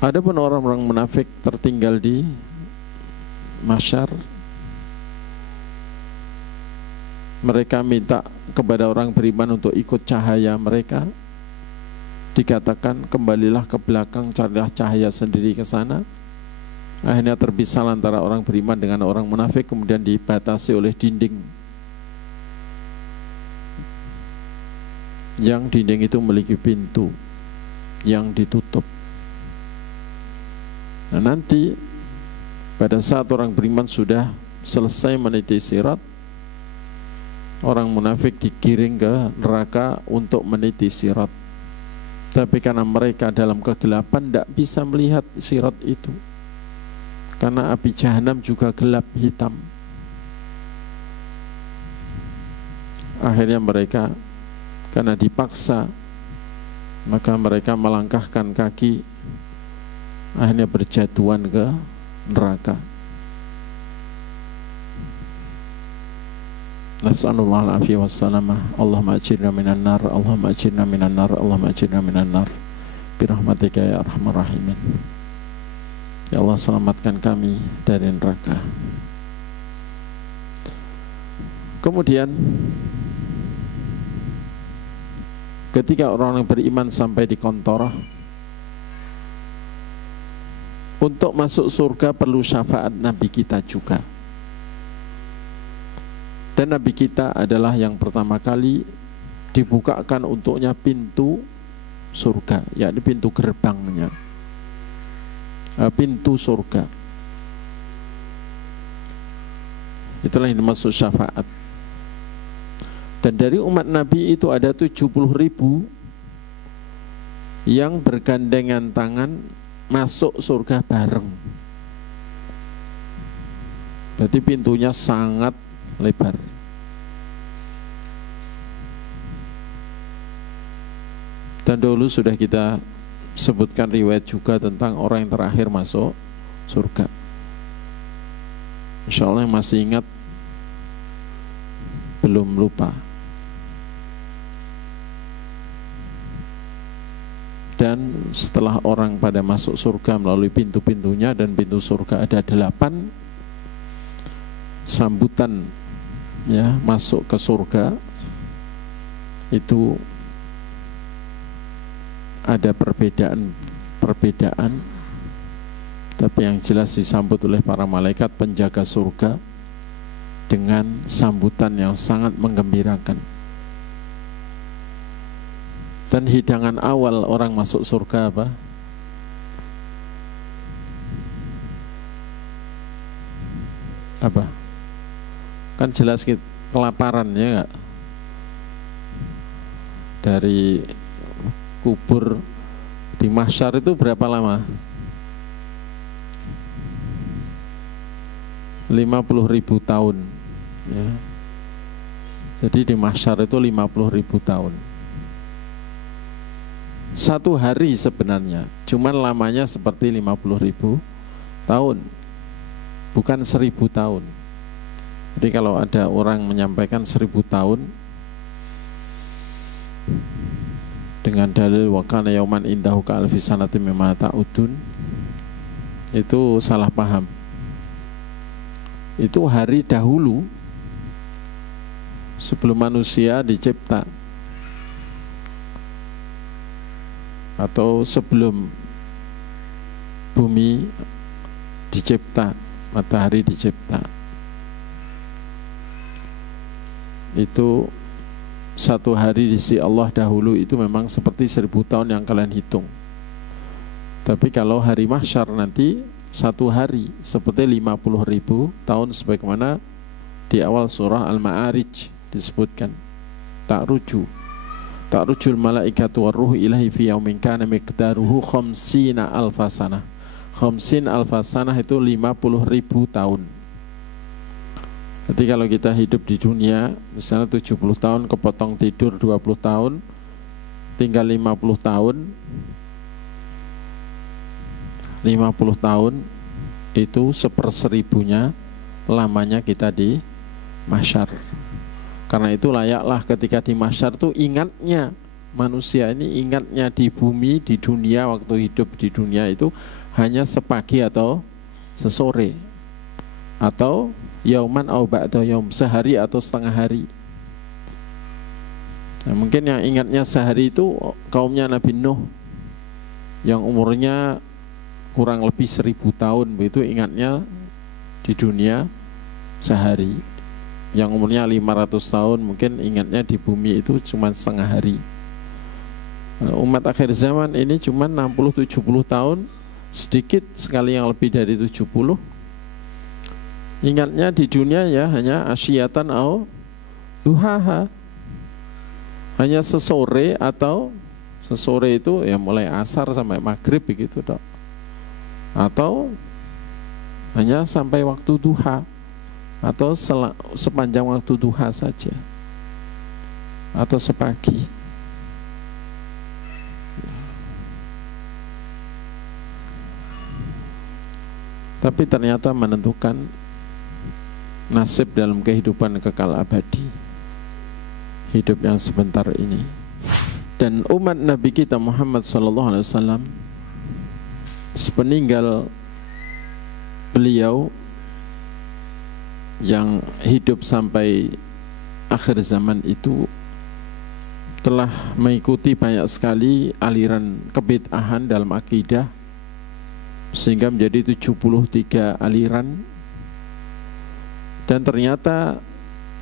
Adapun orang-orang munafik tertinggal di mahsyar, mereka minta kepada orang beriman untuk ikut cahaya mereka. Dikatakan kembalilah ke belakang, carilah cahaya sendiri ke sana. Akhirnya terpisah antara orang beriman dengan orang munafik, kemudian dibatasi oleh dinding. Yang dinding itu memiliki pintu yang ditutup. Nah, nanti pada saat orang beriman sudah selesai meniti sirat, orang munafik digiring ke neraka untuk meniti sirat. Tapi karena mereka dalam kegelapan tidak bisa melihat sirat itu, karena api jahanam juga gelap hitam. Akhirnya mereka karena dipaksa, maka mereka melangkahkan kaki, akhirnya berjatuhan ke neraka. Nas'alullah al-afiyah wassalamah. Allahumma ajirna minan nar, Allahumma ajirna minan nar, Allahumma ajirna minan nar birahmatika ya arhamar rahimin. Ya Allah, selamatkan kami dari neraka. Kemudian ketika orang yang beriman sampai di kontorah, untuk masuk surga perlu syafaat Nabi kita juga. Dan Nabi kita adalah yang pertama kali dibukakan untuknya pintu surga, yakni pintu gerbangnya, pintu surga. Itulah yang dimaksud syafaat. Dan dari umat Nabi itu ada 70.000 yang bergandengan tangan masuk surga bareng. Berarti pintunya sangat lebar. Dan dulu sudah kita sebutkan riwayat juga tentang orang yang terakhir masuk surga. Insya Allah yang masih ingat belum lupa. Dan setelah orang pada masuk surga melalui pintu-pintunya, dan pintu surga ada 8 sambutan ya masuk ke surga, itu ada perbedaan, tapi yang jelas disambut oleh para malaikat penjaga surga dengan sambutan yang sangat menggembirakan. Dan hidangan awal orang masuk surga apa? Apa? Kan jelas kelaparan, ya enggak? Dari kubur di mahsyar itu berapa lama? 50.000 tahun ya. Jadi di mahsyar itu 50.000 tahun. 1 hari sebenarnya, cuman lamanya seperti 50.000 tahun, bukan 1000 tahun. Jadi kalau ada orang menyampaikan 1000 tahun dengan dalil wa kana yauman indahu ka alfi sanatin mimma ta'udun, itu salah paham. Itu hari dahulu sebelum manusia dicipta, atau sebelum bumi dicipta, matahari dicipta. Itu 1 hari di sisi Allah dahulu itu memang seperti 1000 tahun yang kalian hitung. Tapi kalau hari mahsyar nanti 1 hari seperti 50.000 tahun, sebagaimana di awal surah Al-Ma'arij disebutkan, ta'rujul malaikatu warruhu ilahi fi yaumin kana miqdaruhu khamsina alfa sanah. Khamsin alfa sanah itu 50.000 tahun. Jadi kalau kita hidup di dunia, misalnya 70 tahun, kepotong tidur 20 tahun, tinggal 50 tahun, 50 tahun itu 1/1000-nya lamanya kita di mahsyar. Karena itu layaklah ketika di mahsyar itu ingatnya, manusia ini ingatnya di bumi, di dunia, waktu hidup di dunia itu hanya sepagi atau sesore, atau yauman au ba'da yaum, sehari atau setengah hari. Nah, mungkin yang ingatnya sehari itu kaumnya Nabi Nuh yang umurnya kurang lebih 1000 tahun, begitu ingatnya di dunia sehari. Yang umurnya 500 tahun mungkin ingatnya di bumi itu cuma setengah hari. Umat akhir zaman ini cuma 60-70 tahun, sedikit sekali yang lebih dari 70. Ingatnya di dunia ya hanya asyiyatan au duhaha, hanya sesore, atau sesore itu ya mulai asar sampai maghrib begitu dok, atau hanya sampai waktu duha, atau sepanjang waktu duha saja, atau sepagi. Tapi ternyata menentukan nasib dalam kehidupan kekal abadi, hidup yang sebentar ini. Dan umat Nabi kita Muhammad SAW, sepeninggal beliau yang hidup sampai akhir zaman itu, telah mengikuti banyak sekali aliran kebid'ahan dalam akidah, sehingga menjadi 73 aliran. Dan ternyata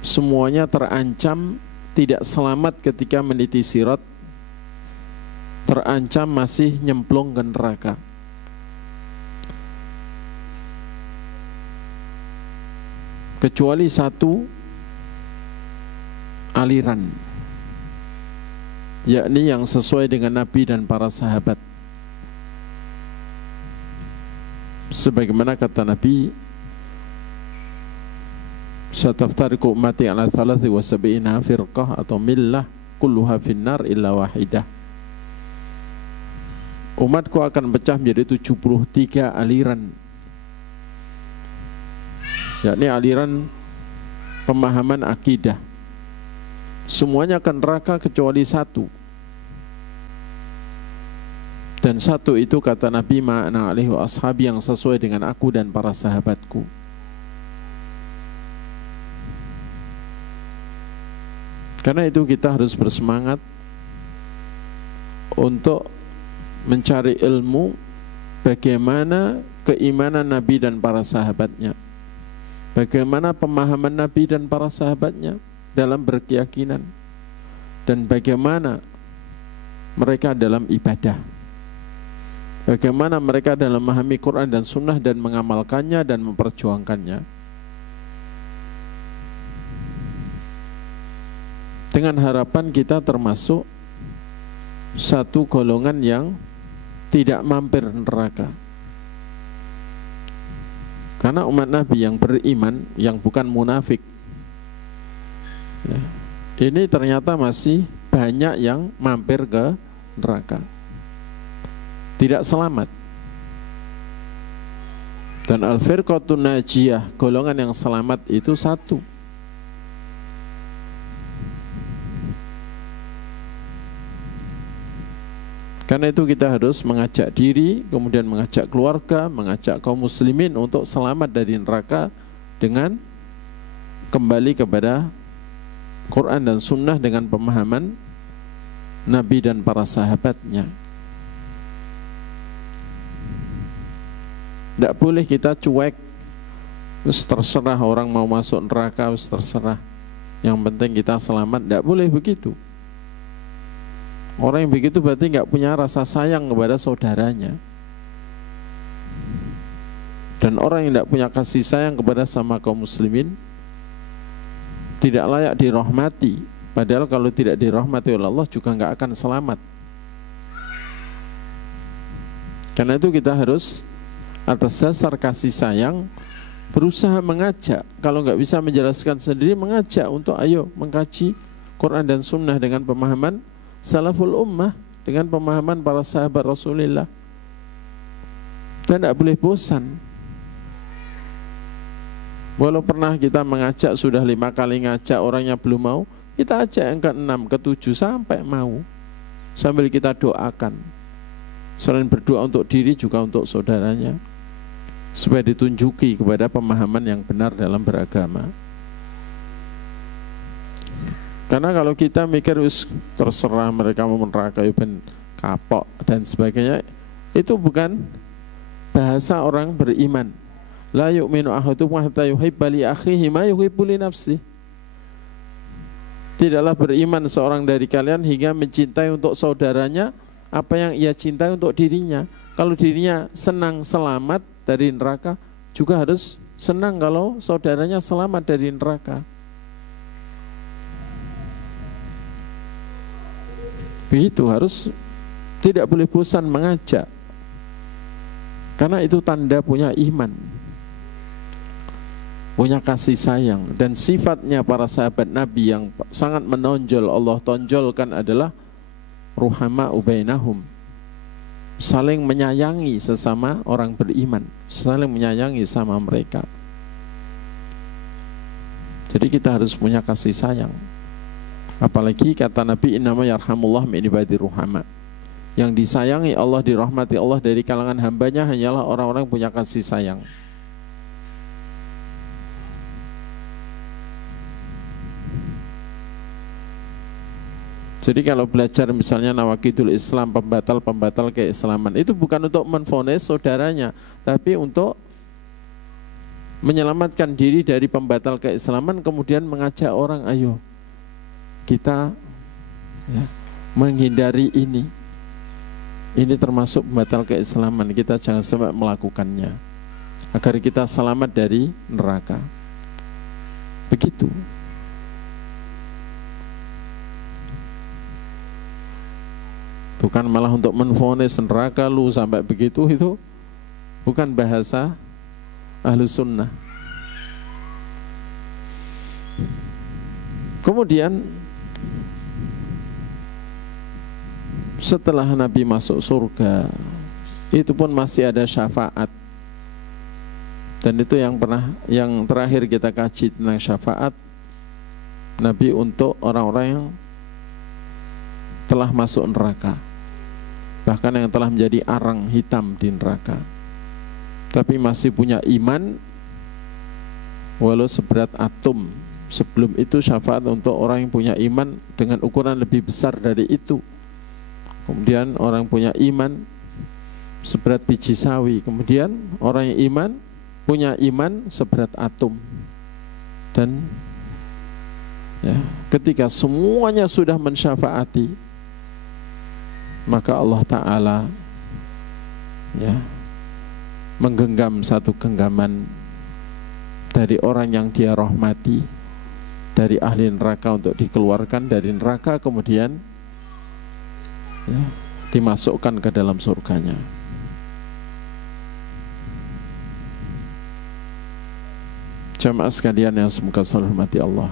semuanya terancam tidak selamat ketika meniti sirat, terancam masih nyemplung ke neraka. Kecuali satu aliran, yakni yang sesuai dengan Nabi dan para sahabat. Sebagaimana kata Nabi, sataftariqu ummati ala 73 firqah atau millah kulluha finnar illa wahidah. Umatku akan pecah menjadi 73 aliran, yakni aliran pemahaman akidah. Semuanya akan neraka kecuali satu. Dan satu itu kata Nabi, ma'ana alaihi wa ashabi, yang sesuai dengan aku dan para sahabatku. Karena itu kita harus bersemangat untuk mencari ilmu bagaimana keimanan Nabi dan para sahabatnya, bagaimana pemahaman Nabi dan para sahabatnya dalam berkeyakinan, dan bagaimana mereka dalam ibadah, bagaimana mereka dalam memahami Quran dan Sunnah dan mengamalkannya dan memperjuangkannya, dengan harapan kita termasuk satu golongan yang tidak mampir neraka. Karena umat Nabi yang beriman, yang bukan munafik, ya, ini ternyata masih banyak yang mampir ke neraka, tidak selamat. Dan al-firqatun najiyah, golongan yang selamat itu satu. Karena itu kita harus mengajak diri, kemudian mengajak keluarga, mengajak kaum muslimin untuk selamat dari neraka dengan kembali kepada Quran dan Sunnah dengan pemahaman Nabi dan para sahabatnya. Tidak boleh kita cuek, terserah orang mau masuk neraka, terserah, yang penting kita selamat. Tidak boleh begitu. Orang yang begitu berarti nggak punya rasa sayang kepada saudaranya. Dan orang yang tidak punya kasih sayang kepada sama kaum muslimin tidak layak dirahmati. Padahal kalau tidak dirahmati oleh Allah juga nggak akan selamat. Karena itu kita harus atas dasar kasih sayang berusaha mengajak, kalau nggak bisa menjelaskan sendiri, mengajak untuk ayo mengkaji Quran dan Sunnah dengan pemahaman salaful ummah, dengan pemahaman para sahabat Rasulullah. Dan tidak boleh bosan. Walau pernah kita mengajak, sudah 5 kali ngajak orangnya belum mau, kita ajak yang ke-6, ke-7 sampai mau, sambil kita doakan. Selain berdoa untuk diri juga untuk saudaranya, supaya ditunjuki kepada pemahaman yang benar dalam beragama. Karena kalau kita mikir terserah mereka mau neraka, ben kapok dan sebagainya, itu bukan bahasa orang beriman. La yu'minu ahadukum hatta yuhibba li akhihi ma yuhibbu li nafsihi. Tidaklah beriman seorang dari kalian hingga mencintai untuk saudaranya apa yang ia cintai untuk dirinya. Kalau dirinya senang selamat dari neraka, juga harus senang kalau saudaranya selamat dari neraka. Begitu, harus tidak boleh bosan mengajak, karena itu tanda punya iman, punya kasih sayang. Dan sifatnya para sahabat Nabi yang sangat menonjol, Allah tonjolkan adalah ruhama ubainahum, saling menyayangi sesama orang beriman, saling menyayangi sama mereka. Jadi kita harus punya kasih sayang. Apalagi kata Nabi, innama yarhamullah min ibadir ruhama, yang disayangi Allah, dirahmati Allah dari kalangan hambanya hanyalah orang-orang punya kasih sayang. Jadi kalau belajar misalnya nawakidul Islam, pembatal-pembatal keislaman, itu bukan untuk menvonis saudaranya, tapi untuk menyelamatkan diri dari pembatal keislaman, kemudian mengajak orang, ayo kita menghindari ini. Ini termasuk pembatal keislaman, kita jangan sampai melakukannya, agar kita selamat dari neraka. Begitu. Bukan malah untuk menvonis neraka lu sampai begitu, itu bukan bahasa Ahlus Sunnah. Kemudian setelah Nabi masuk surga, itu pun masih ada syafaat. Dan itu yang terakhir kita kaji tentang syafaat Nabi untuk orang-orang yang telah masuk neraka, bahkan yang telah menjadi arang hitam di neraka, tapi masih punya iman walau seberat atom. Sebelum itu syafaat untuk orang yang punya iman dengan ukuran lebih besar dari itu. Kemudian orang punya iman seberat biji sawi. Kemudian orang yang punya iman seberat atom. Dan ketika semuanya sudah mensyafaati, maka Allah Ta'ala menggenggam satu genggaman dari orang yang dia rahmati, dari ahli neraka, untuk dikeluarkan dari neraka, kemudian dimasukkan ke dalam surganya. Jamaah sekalian yang semoga saya hormati Allah,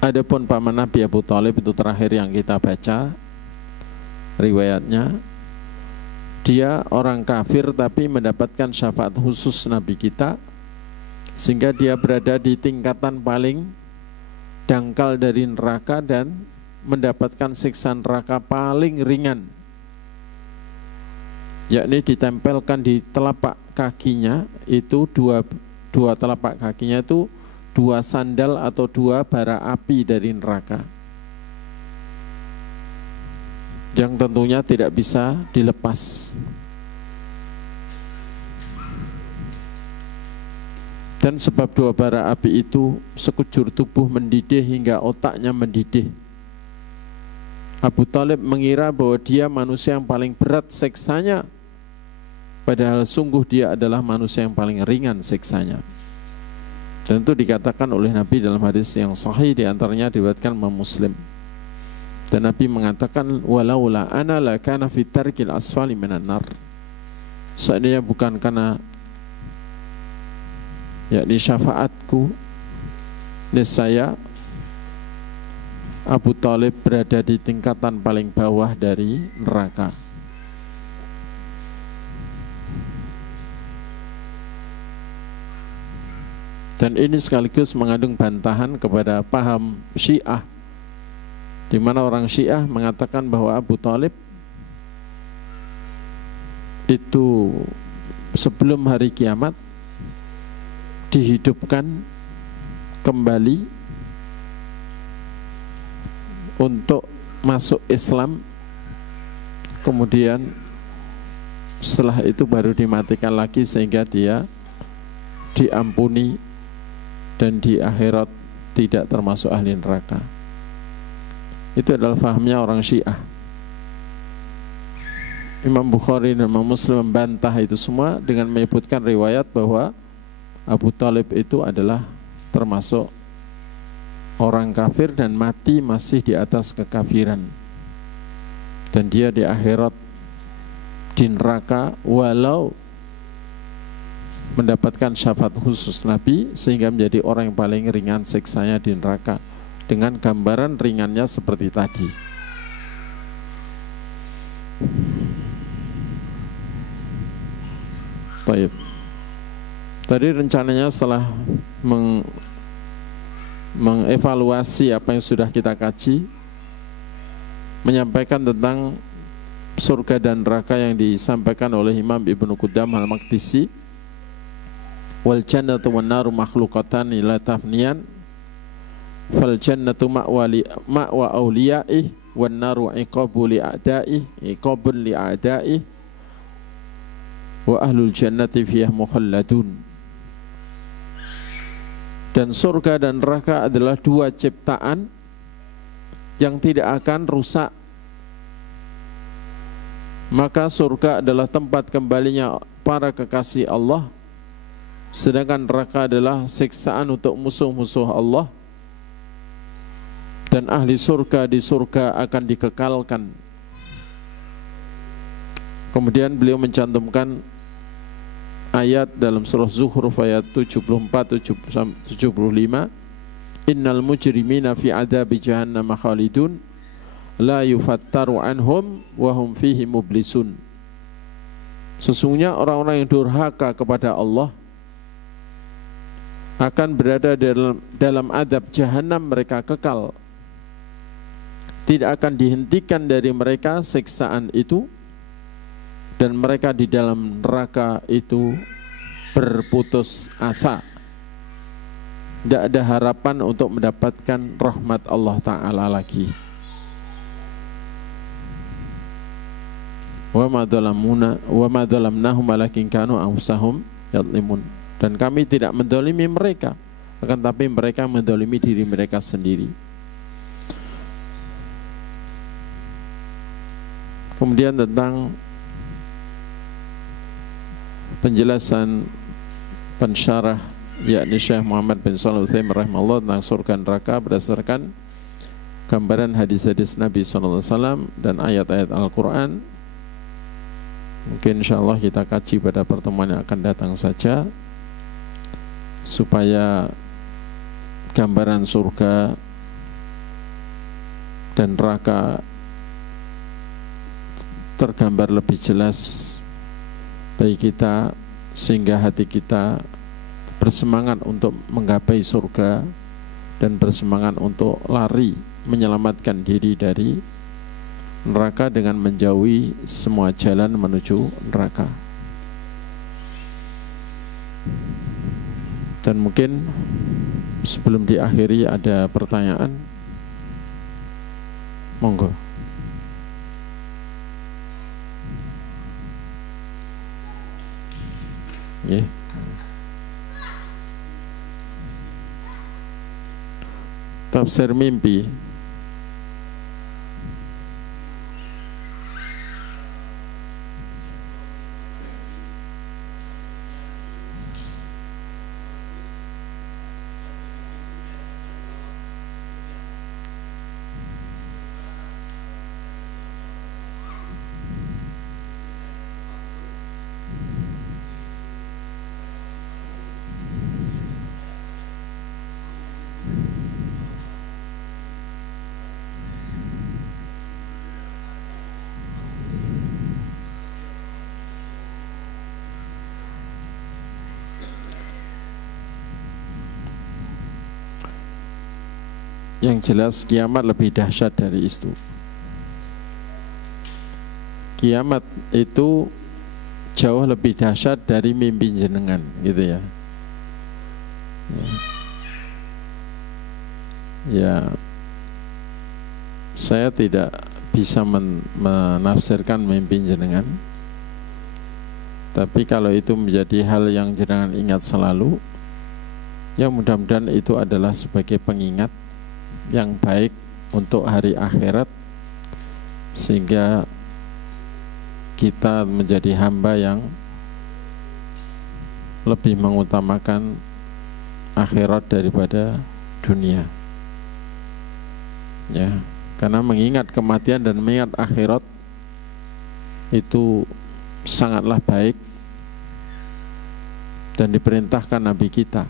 adapun paman Nabi Abu Thalib itu terakhir yang kita baca riwayatnya, dia orang kafir tapi mendapatkan syafaat khusus Nabi kita, sehingga dia berada di tingkatan paling dangkal dari neraka dan mendapatkan siksa neraka paling ringan, yakni ditempelkan di telapak kakinya itu dua telapak kakinya itu 2 sandal atau 2 bara api dari neraka, yang tentunya tidak bisa dilepas. Dan sebab 2 bara api itu, sekujur tubuh mendidih hingga otaknya mendidih. Abu Thalib mengira bahwa dia manusia yang paling berat siksanya, padahal sungguh dia adalah manusia yang paling ringan siksanya. Dan itu dikatakan oleh Nabi dalam hadis yang sahih, diantaranya diriwayatkan Imam Muslim. Dan Nabi mengatakan walaula ana la kana fi tarkil asfali minan nar. Seandainya bukan karena yakni syafaatku, niscaya Abu Thalib berada di tingkatan paling bawah dari neraka. Dan ini sekaligus mengandung bantahan kepada paham Syiah, di mana orang Syiah mengatakan bahwa Abu Thalib itu sebelum hari kiamat dihidupkan kembali untuk masuk Islam, kemudian setelah itu baru dimatikan lagi sehingga dia diampuni dan di akhirat tidak termasuk ahli neraka. Itu adalah fahamnya orang Syiah. Imam Bukhari dan Imam Muslim membantah itu semua dengan menyebutkan riwayat bahwa Abu Thalib itu adalah termasuk orang kafir dan mati masih di atas kekafiran, dan dia di akhirat di neraka walau mendapatkan syafaat khusus Nabi sehingga menjadi orang yang paling ringan siksanya di neraka, dengan gambaran ringannya seperti tadi. Baik. Tadi rencananya setelah mengevaluasi apa yang sudah kita kaji, menyampaikan tentang surga dan neraka yang disampaikan oleh Imam Ibnu Qudamah al-Maqdisi, wal jannatu wan naru makhluqatan la tafniyan fal jannatu ma'wa awliya'i wan naru iqabun li a'da'i wa ahlul jannati fiyah mukhalladun. Dan surga dan neraka adalah dua ciptaan yang tidak akan rusak. Maka surga adalah tempat kembalinya para kekasih Allah, sedangkan neraka adalah siksaan untuk musuh-musuh Allah. Dan ahli surga di surga akan dikekalkan. Kemudian beliau mencantumkan ayat dalam surah Zukhruf ayat 74-75, innal mujrimina fi adabi jahannam khalidun la yufattaru anhum wa hum fihi mublisun. Sesungguhnya orang-orang yang durhaka kepada Allah akan berada dalam adab jahanam, mereka kekal, tidak akan dihentikan dari mereka siksaan itu, dan mereka di dalam neraka itu berputus asa, tidak ada harapan untuk mendapatkan rahmat Allah Ta'ala lagi. Wa ma dhalamnahum walakin kanu anfusahum yadlimun. Dan kami tidak mendolimi mereka, akan tapi mereka mendolimi diri mereka sendiri. Kemudian tentang penjelasan pensyarah yakni Syekh Muhammad bin Shalih Al-Utsaimin rahimahullah tentang surga neraka berdasarkan gambaran hadis-hadis Nabi SAW dan ayat-ayat Al-Quran. Mungkin insyaAllah kita kaji pada pertemuan yang akan datang saja, supaya gambaran surga dan neraka tergambar lebih jelas bagi kita, sehingga hati kita bersemangat untuk menggapai surga dan bersemangat untuk lari menyelamatkan diri dari neraka dengan menjauhi semua jalan menuju neraka. Dan mungkin sebelum diakhiri ada pertanyaan, monggo. Yeah. Tafsir mimpi. Yang jelas kiamat lebih dahsyat dari itu. Kiamat itu jauh lebih dahsyat dari mimpi jenengan, gitu ya. Ya, saya tidak bisa menafsirkan mimpi jenengan, tapi kalau itu menjadi hal yang jenengan ingat selalu, ya mudah-mudahan itu adalah sebagai pengingat yang baik untuk hari akhirat, sehingga kita menjadi hamba yang lebih mengutamakan akhirat daripada dunia. Ya, karena mengingat kematian dan mengingat akhirat itu sangatlah baik dan diperintahkan Nabi kita,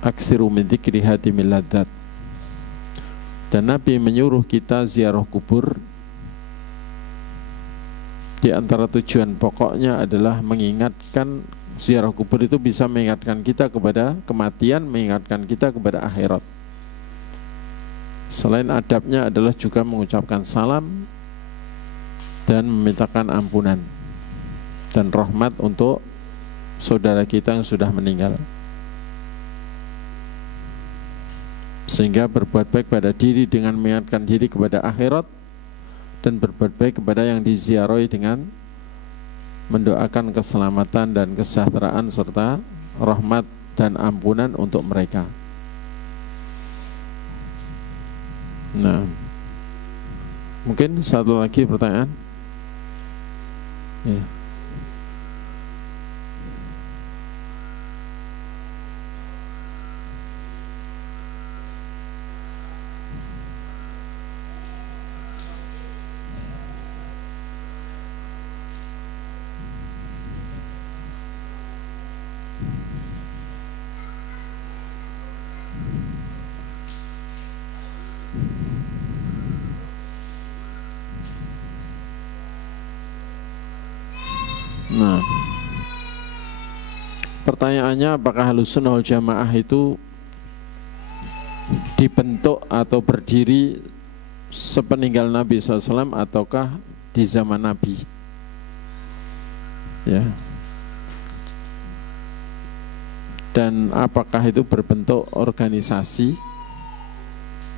aksiru min dzikri hatimil ladzat. Dan Nabi menyuruh kita ziarah kubur. Di antara tujuan pokoknya adalah mengingatkan, ziarah kubur itu bisa mengingatkan kita kepada kematian, mengingatkan kita kepada akhirat. Selain adabnya adalah juga mengucapkan salam dan memintakan ampunan dan rahmat untuk saudara kita yang sudah meninggal, sehingga berbuat baik pada diri dengan mengingatkan diri kepada akhirat, dan berbuat baik kepada yang diziarahi dengan mendoakan keselamatan dan kesejahteraan serta rahmat dan ampunan untuk mereka. Nah, mungkin satu lagi pertanyaan. Ya. Nah, pertanyaannya, apakah Ahlussunnah wal Jamaah itu dibentuk atau berdiri sepeninggal Nabi SAW ataukah di zaman Nabi? Ya. Dan apakah itu berbentuk organisasi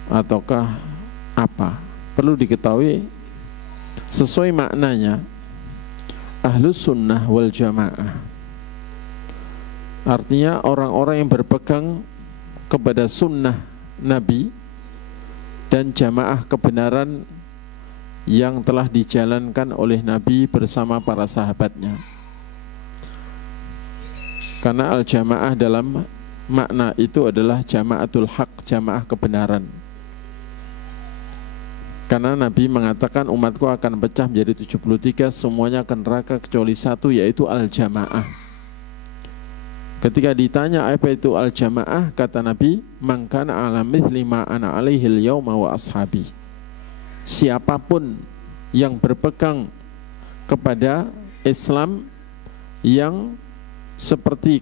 ataukah apa? Perlu diketahui sesuai maknanya, Ahlus Sunnah wal Jamaah artinya orang-orang yang berpegang kepada sunnah Nabi dan jamaah kebenaran yang telah dijalankan oleh Nabi bersama para sahabatnya. Karena al-jamaah dalam makna itu adalah jamaatul haq, jamaah kebenaran. Karena Nabi mengatakan umatku akan pecah menjadi 73, semuanya akan neraka kecuali satu, yaitu al-jamaah. Ketika ditanya apa itu al-jamaah, kata Nabi, man kana ala mithli ma ana alaihil yauma wa ashabi. Siapapun yang berpegang kepada Islam yang seperti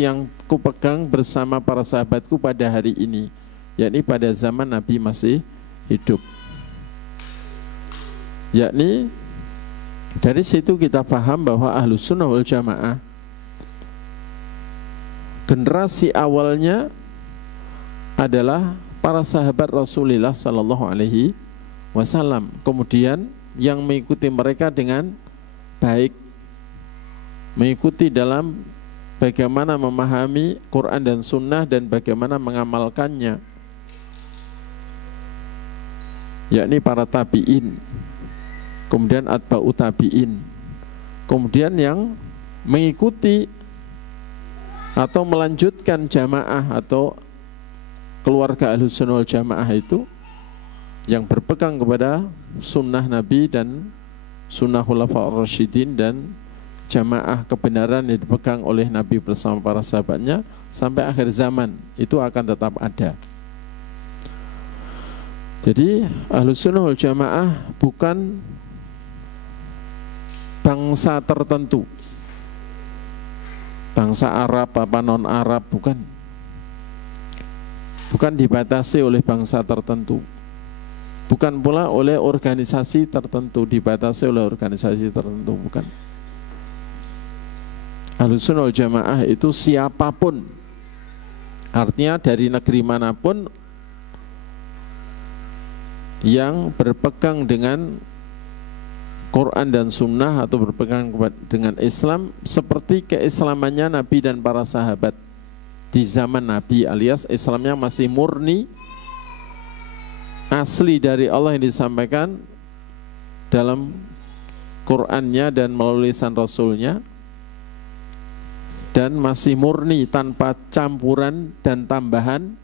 yang kupegang bersama para sahabatku pada hari ini, yakni pada zaman Nabi masih hidup. Yakni dari situ kita paham bahwa Ahlus Sunnah wal Jamaah generasi awalnya adalah para sahabat Rasulullah sallallahu alaihi wasallam. Kemudian yang mengikuti mereka dengan baik, mengikuti dalam bagaimana memahami Quran dan Sunnah dan bagaimana mengamalkannya, yakni para tabi'in, kemudian atba'u tabi'in, kemudian yang mengikuti atau melanjutkan jamaah atau keluarga Ahlussunnah wal Jamaah itu yang berpegang kepada sunnah Nabi dan sunnah Khulafaur Rasyidin dan jamaah kebenaran yang dipegang oleh Nabi bersama para sahabatnya sampai akhir zaman, itu akan tetap ada. Jadi Ahlussunnah wal Jamaah bukan bangsa tertentu, bangsa Arab apa non Arab, bukan. bukan dibatasi oleh bangsa tertentu, bukan pula oleh organisasi tertentu, dibatasi oleh organisasi tertentu, bukan. Ahlussunnah wal Jamaah itu siapapun, artinya dari negeri manapun yang berpegang dengan Quran dan Sunnah atau berpegang dengan Islam seperti keislamannya Nabi dan para sahabat di zaman Nabi, alias Islamnya masih murni, asli dari Allah yang disampaikan dalam Qurannya dan melalui lisan Rasulnya, dan masih murni tanpa campuran dan tambahan,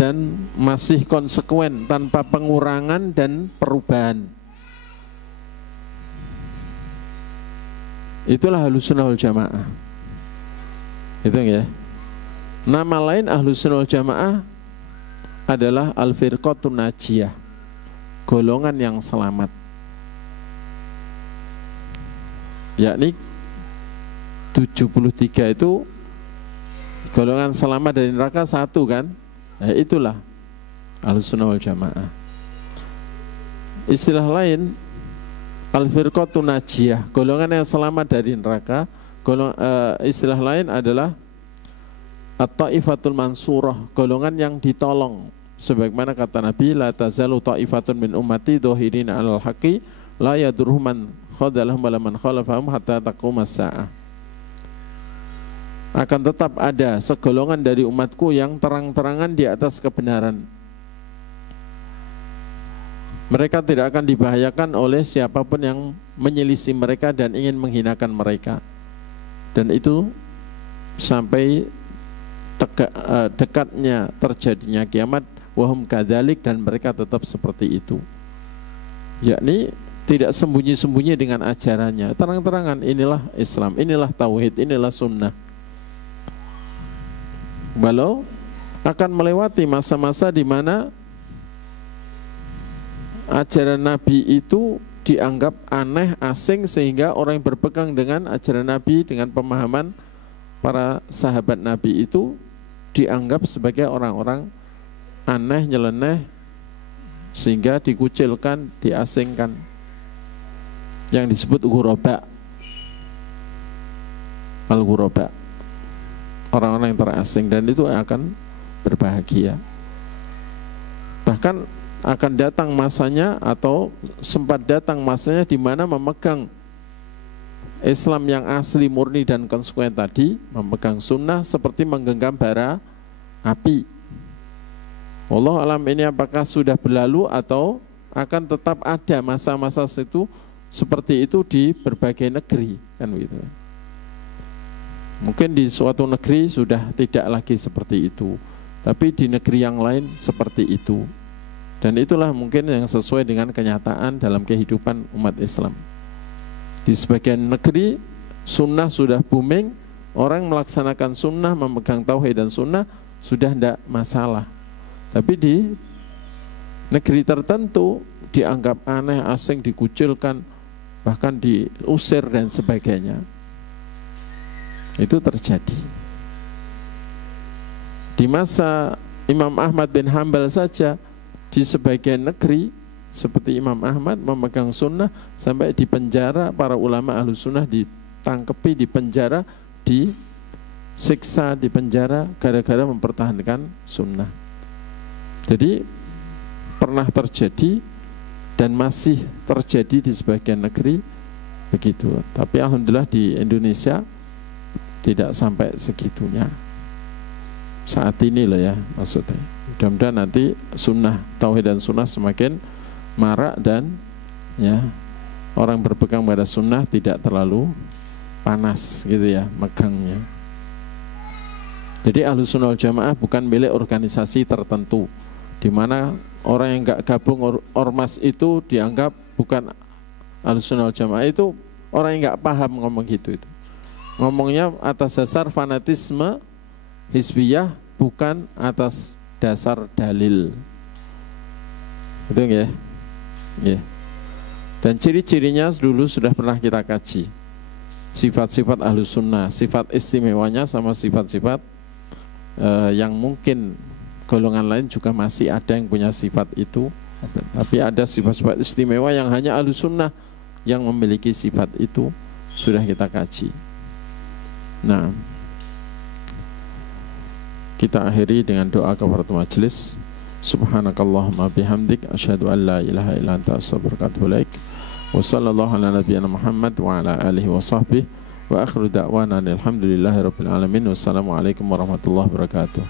dan masih konsekuen tanpa pengurangan dan perubahan. Itulah Ahlussunnah wal Jamaah. Itu ya. Nama lain Ahlussunnah wal Jamaah adalah Al-Firqatun Najiyah, golongan yang selamat. Yakni 73 itu golongan selamat dari neraka satu kan? Nah, itulah Ahlussunnah wal Jamaah. Istilah lain Al-Firqatun Najiyah, golongan yang selamat dari neraka. Istilah lain adalah At-Ta'ifatul Mansurah, golongan yang ditolong. Sebagaimana kata Nabi, la tazalu ta'ifatun min ummati dhahirina 'alal haqqi la yadurruhum man khadalahum wa man khalafahum hatta taqumas saa'ah. Akan tetap ada segolongan dari umatku yang terang-terangan di atas kebenaran. Mereka tidak akan dibahayakan oleh siapapun yang menyelisih mereka dan ingin menghinakan mereka. Dan itu sampai dekatnya terjadinya kiamat, wahum kadzalik, dan mereka tetap seperti itu. Yakni tidak sembunyi-sembunyi dengan ajarannya, terang-terangan inilah Islam, inilah tauhid, inilah sunnah. Walau akan melewati masa-masa di mana ajaran Nabi itu dianggap aneh, asing, sehingga orang yang berpegang dengan ajaran Nabi, dengan pemahaman para sahabat Nabi itu dianggap sebagai orang-orang aneh, nyeleneh, sehingga dikucilkan, diasingkan, yang disebut ghuraba, al-ghuraba, orang-orang yang terasing, dan itu akan berbahagia. Bahkan akan datang masanya atau sempat datang masanya di mana memegang Islam yang asli, murni dan konsekuen tadi, memegang sunnah seperti menggenggam bara api. Wallahu alam, ini apakah sudah berlalu atau akan tetap ada masa-masa itu seperti itu di berbagai negeri, kan begitu. Mungkin di suatu negeri sudah tidak lagi seperti itu, tapi di negeri yang lain seperti itu. Dan itulah mungkin yang sesuai dengan kenyataan dalam kehidupan umat Islam. Di sebagian negeri sunnah sudah booming, orang melaksanakan sunnah, memegang tauhid dan sunnah sudah tidak masalah. Tapi di negeri tertentu dianggap aneh, asing, dikucilkan, bahkan diusir dan sebagainya. Itu terjadi. Di masa Imam Ahmad bin Hanbal saja, di sebagian negeri seperti Imam Ahmad memegang sunnah sampai di penjara, para ulama ahlu sunnah ditangkepi, di penjara, disiksa di penjara gara-gara mempertahankan sunnah. Jadi pernah terjadi dan masih terjadi di sebagian negeri begitu. Tapi alhamdulillah di Indonesia tidak sampai segitunya saat ini loh ya, maksudnya. Mudah-mudahan nanti sunnah, tauhid dan sunnah semakin marak dan ya orang berpegang pada sunnah tidak terlalu panas gitu ya megangnya. Jadi Ahlussunnah wal Jamaah bukan milik organisasi tertentu, di mana orang yang enggak gabung ormas itu dianggap bukan Ahlussunnah wal Jamaah. Itu orang yang enggak paham ngomong gitu itu. Ngomongnya atas dasar fanatisme hizbiyah, bukan atas dasar dalil. Betul ya? Ya. Dan ciri-cirinya dulu sudah pernah kita kaji. Sifat-sifat Ahlus Sunnah, sifat istimewanya sama sifat-sifat yang mungkin golongan lain juga masih ada yang punya sifat itu, tapi ada sifat-sifat istimewa yang hanya Ahlussunnah yang memiliki sifat itu, sudah kita kaji. Nah, kita akhiri dengan doa kafaratul majelis. Subhanakallahumma bihamdik asyhadu an la ilaha illa anta astaghfiruka wa atubu ilaik. Wa sallallahu ala nabiyyina Muhammad wa ala alihi wa sahbihi wa akhiru da'wana alhamdulillahi rabbil alamin. Wassalamualaikum warahmatullahi wabarakatuh.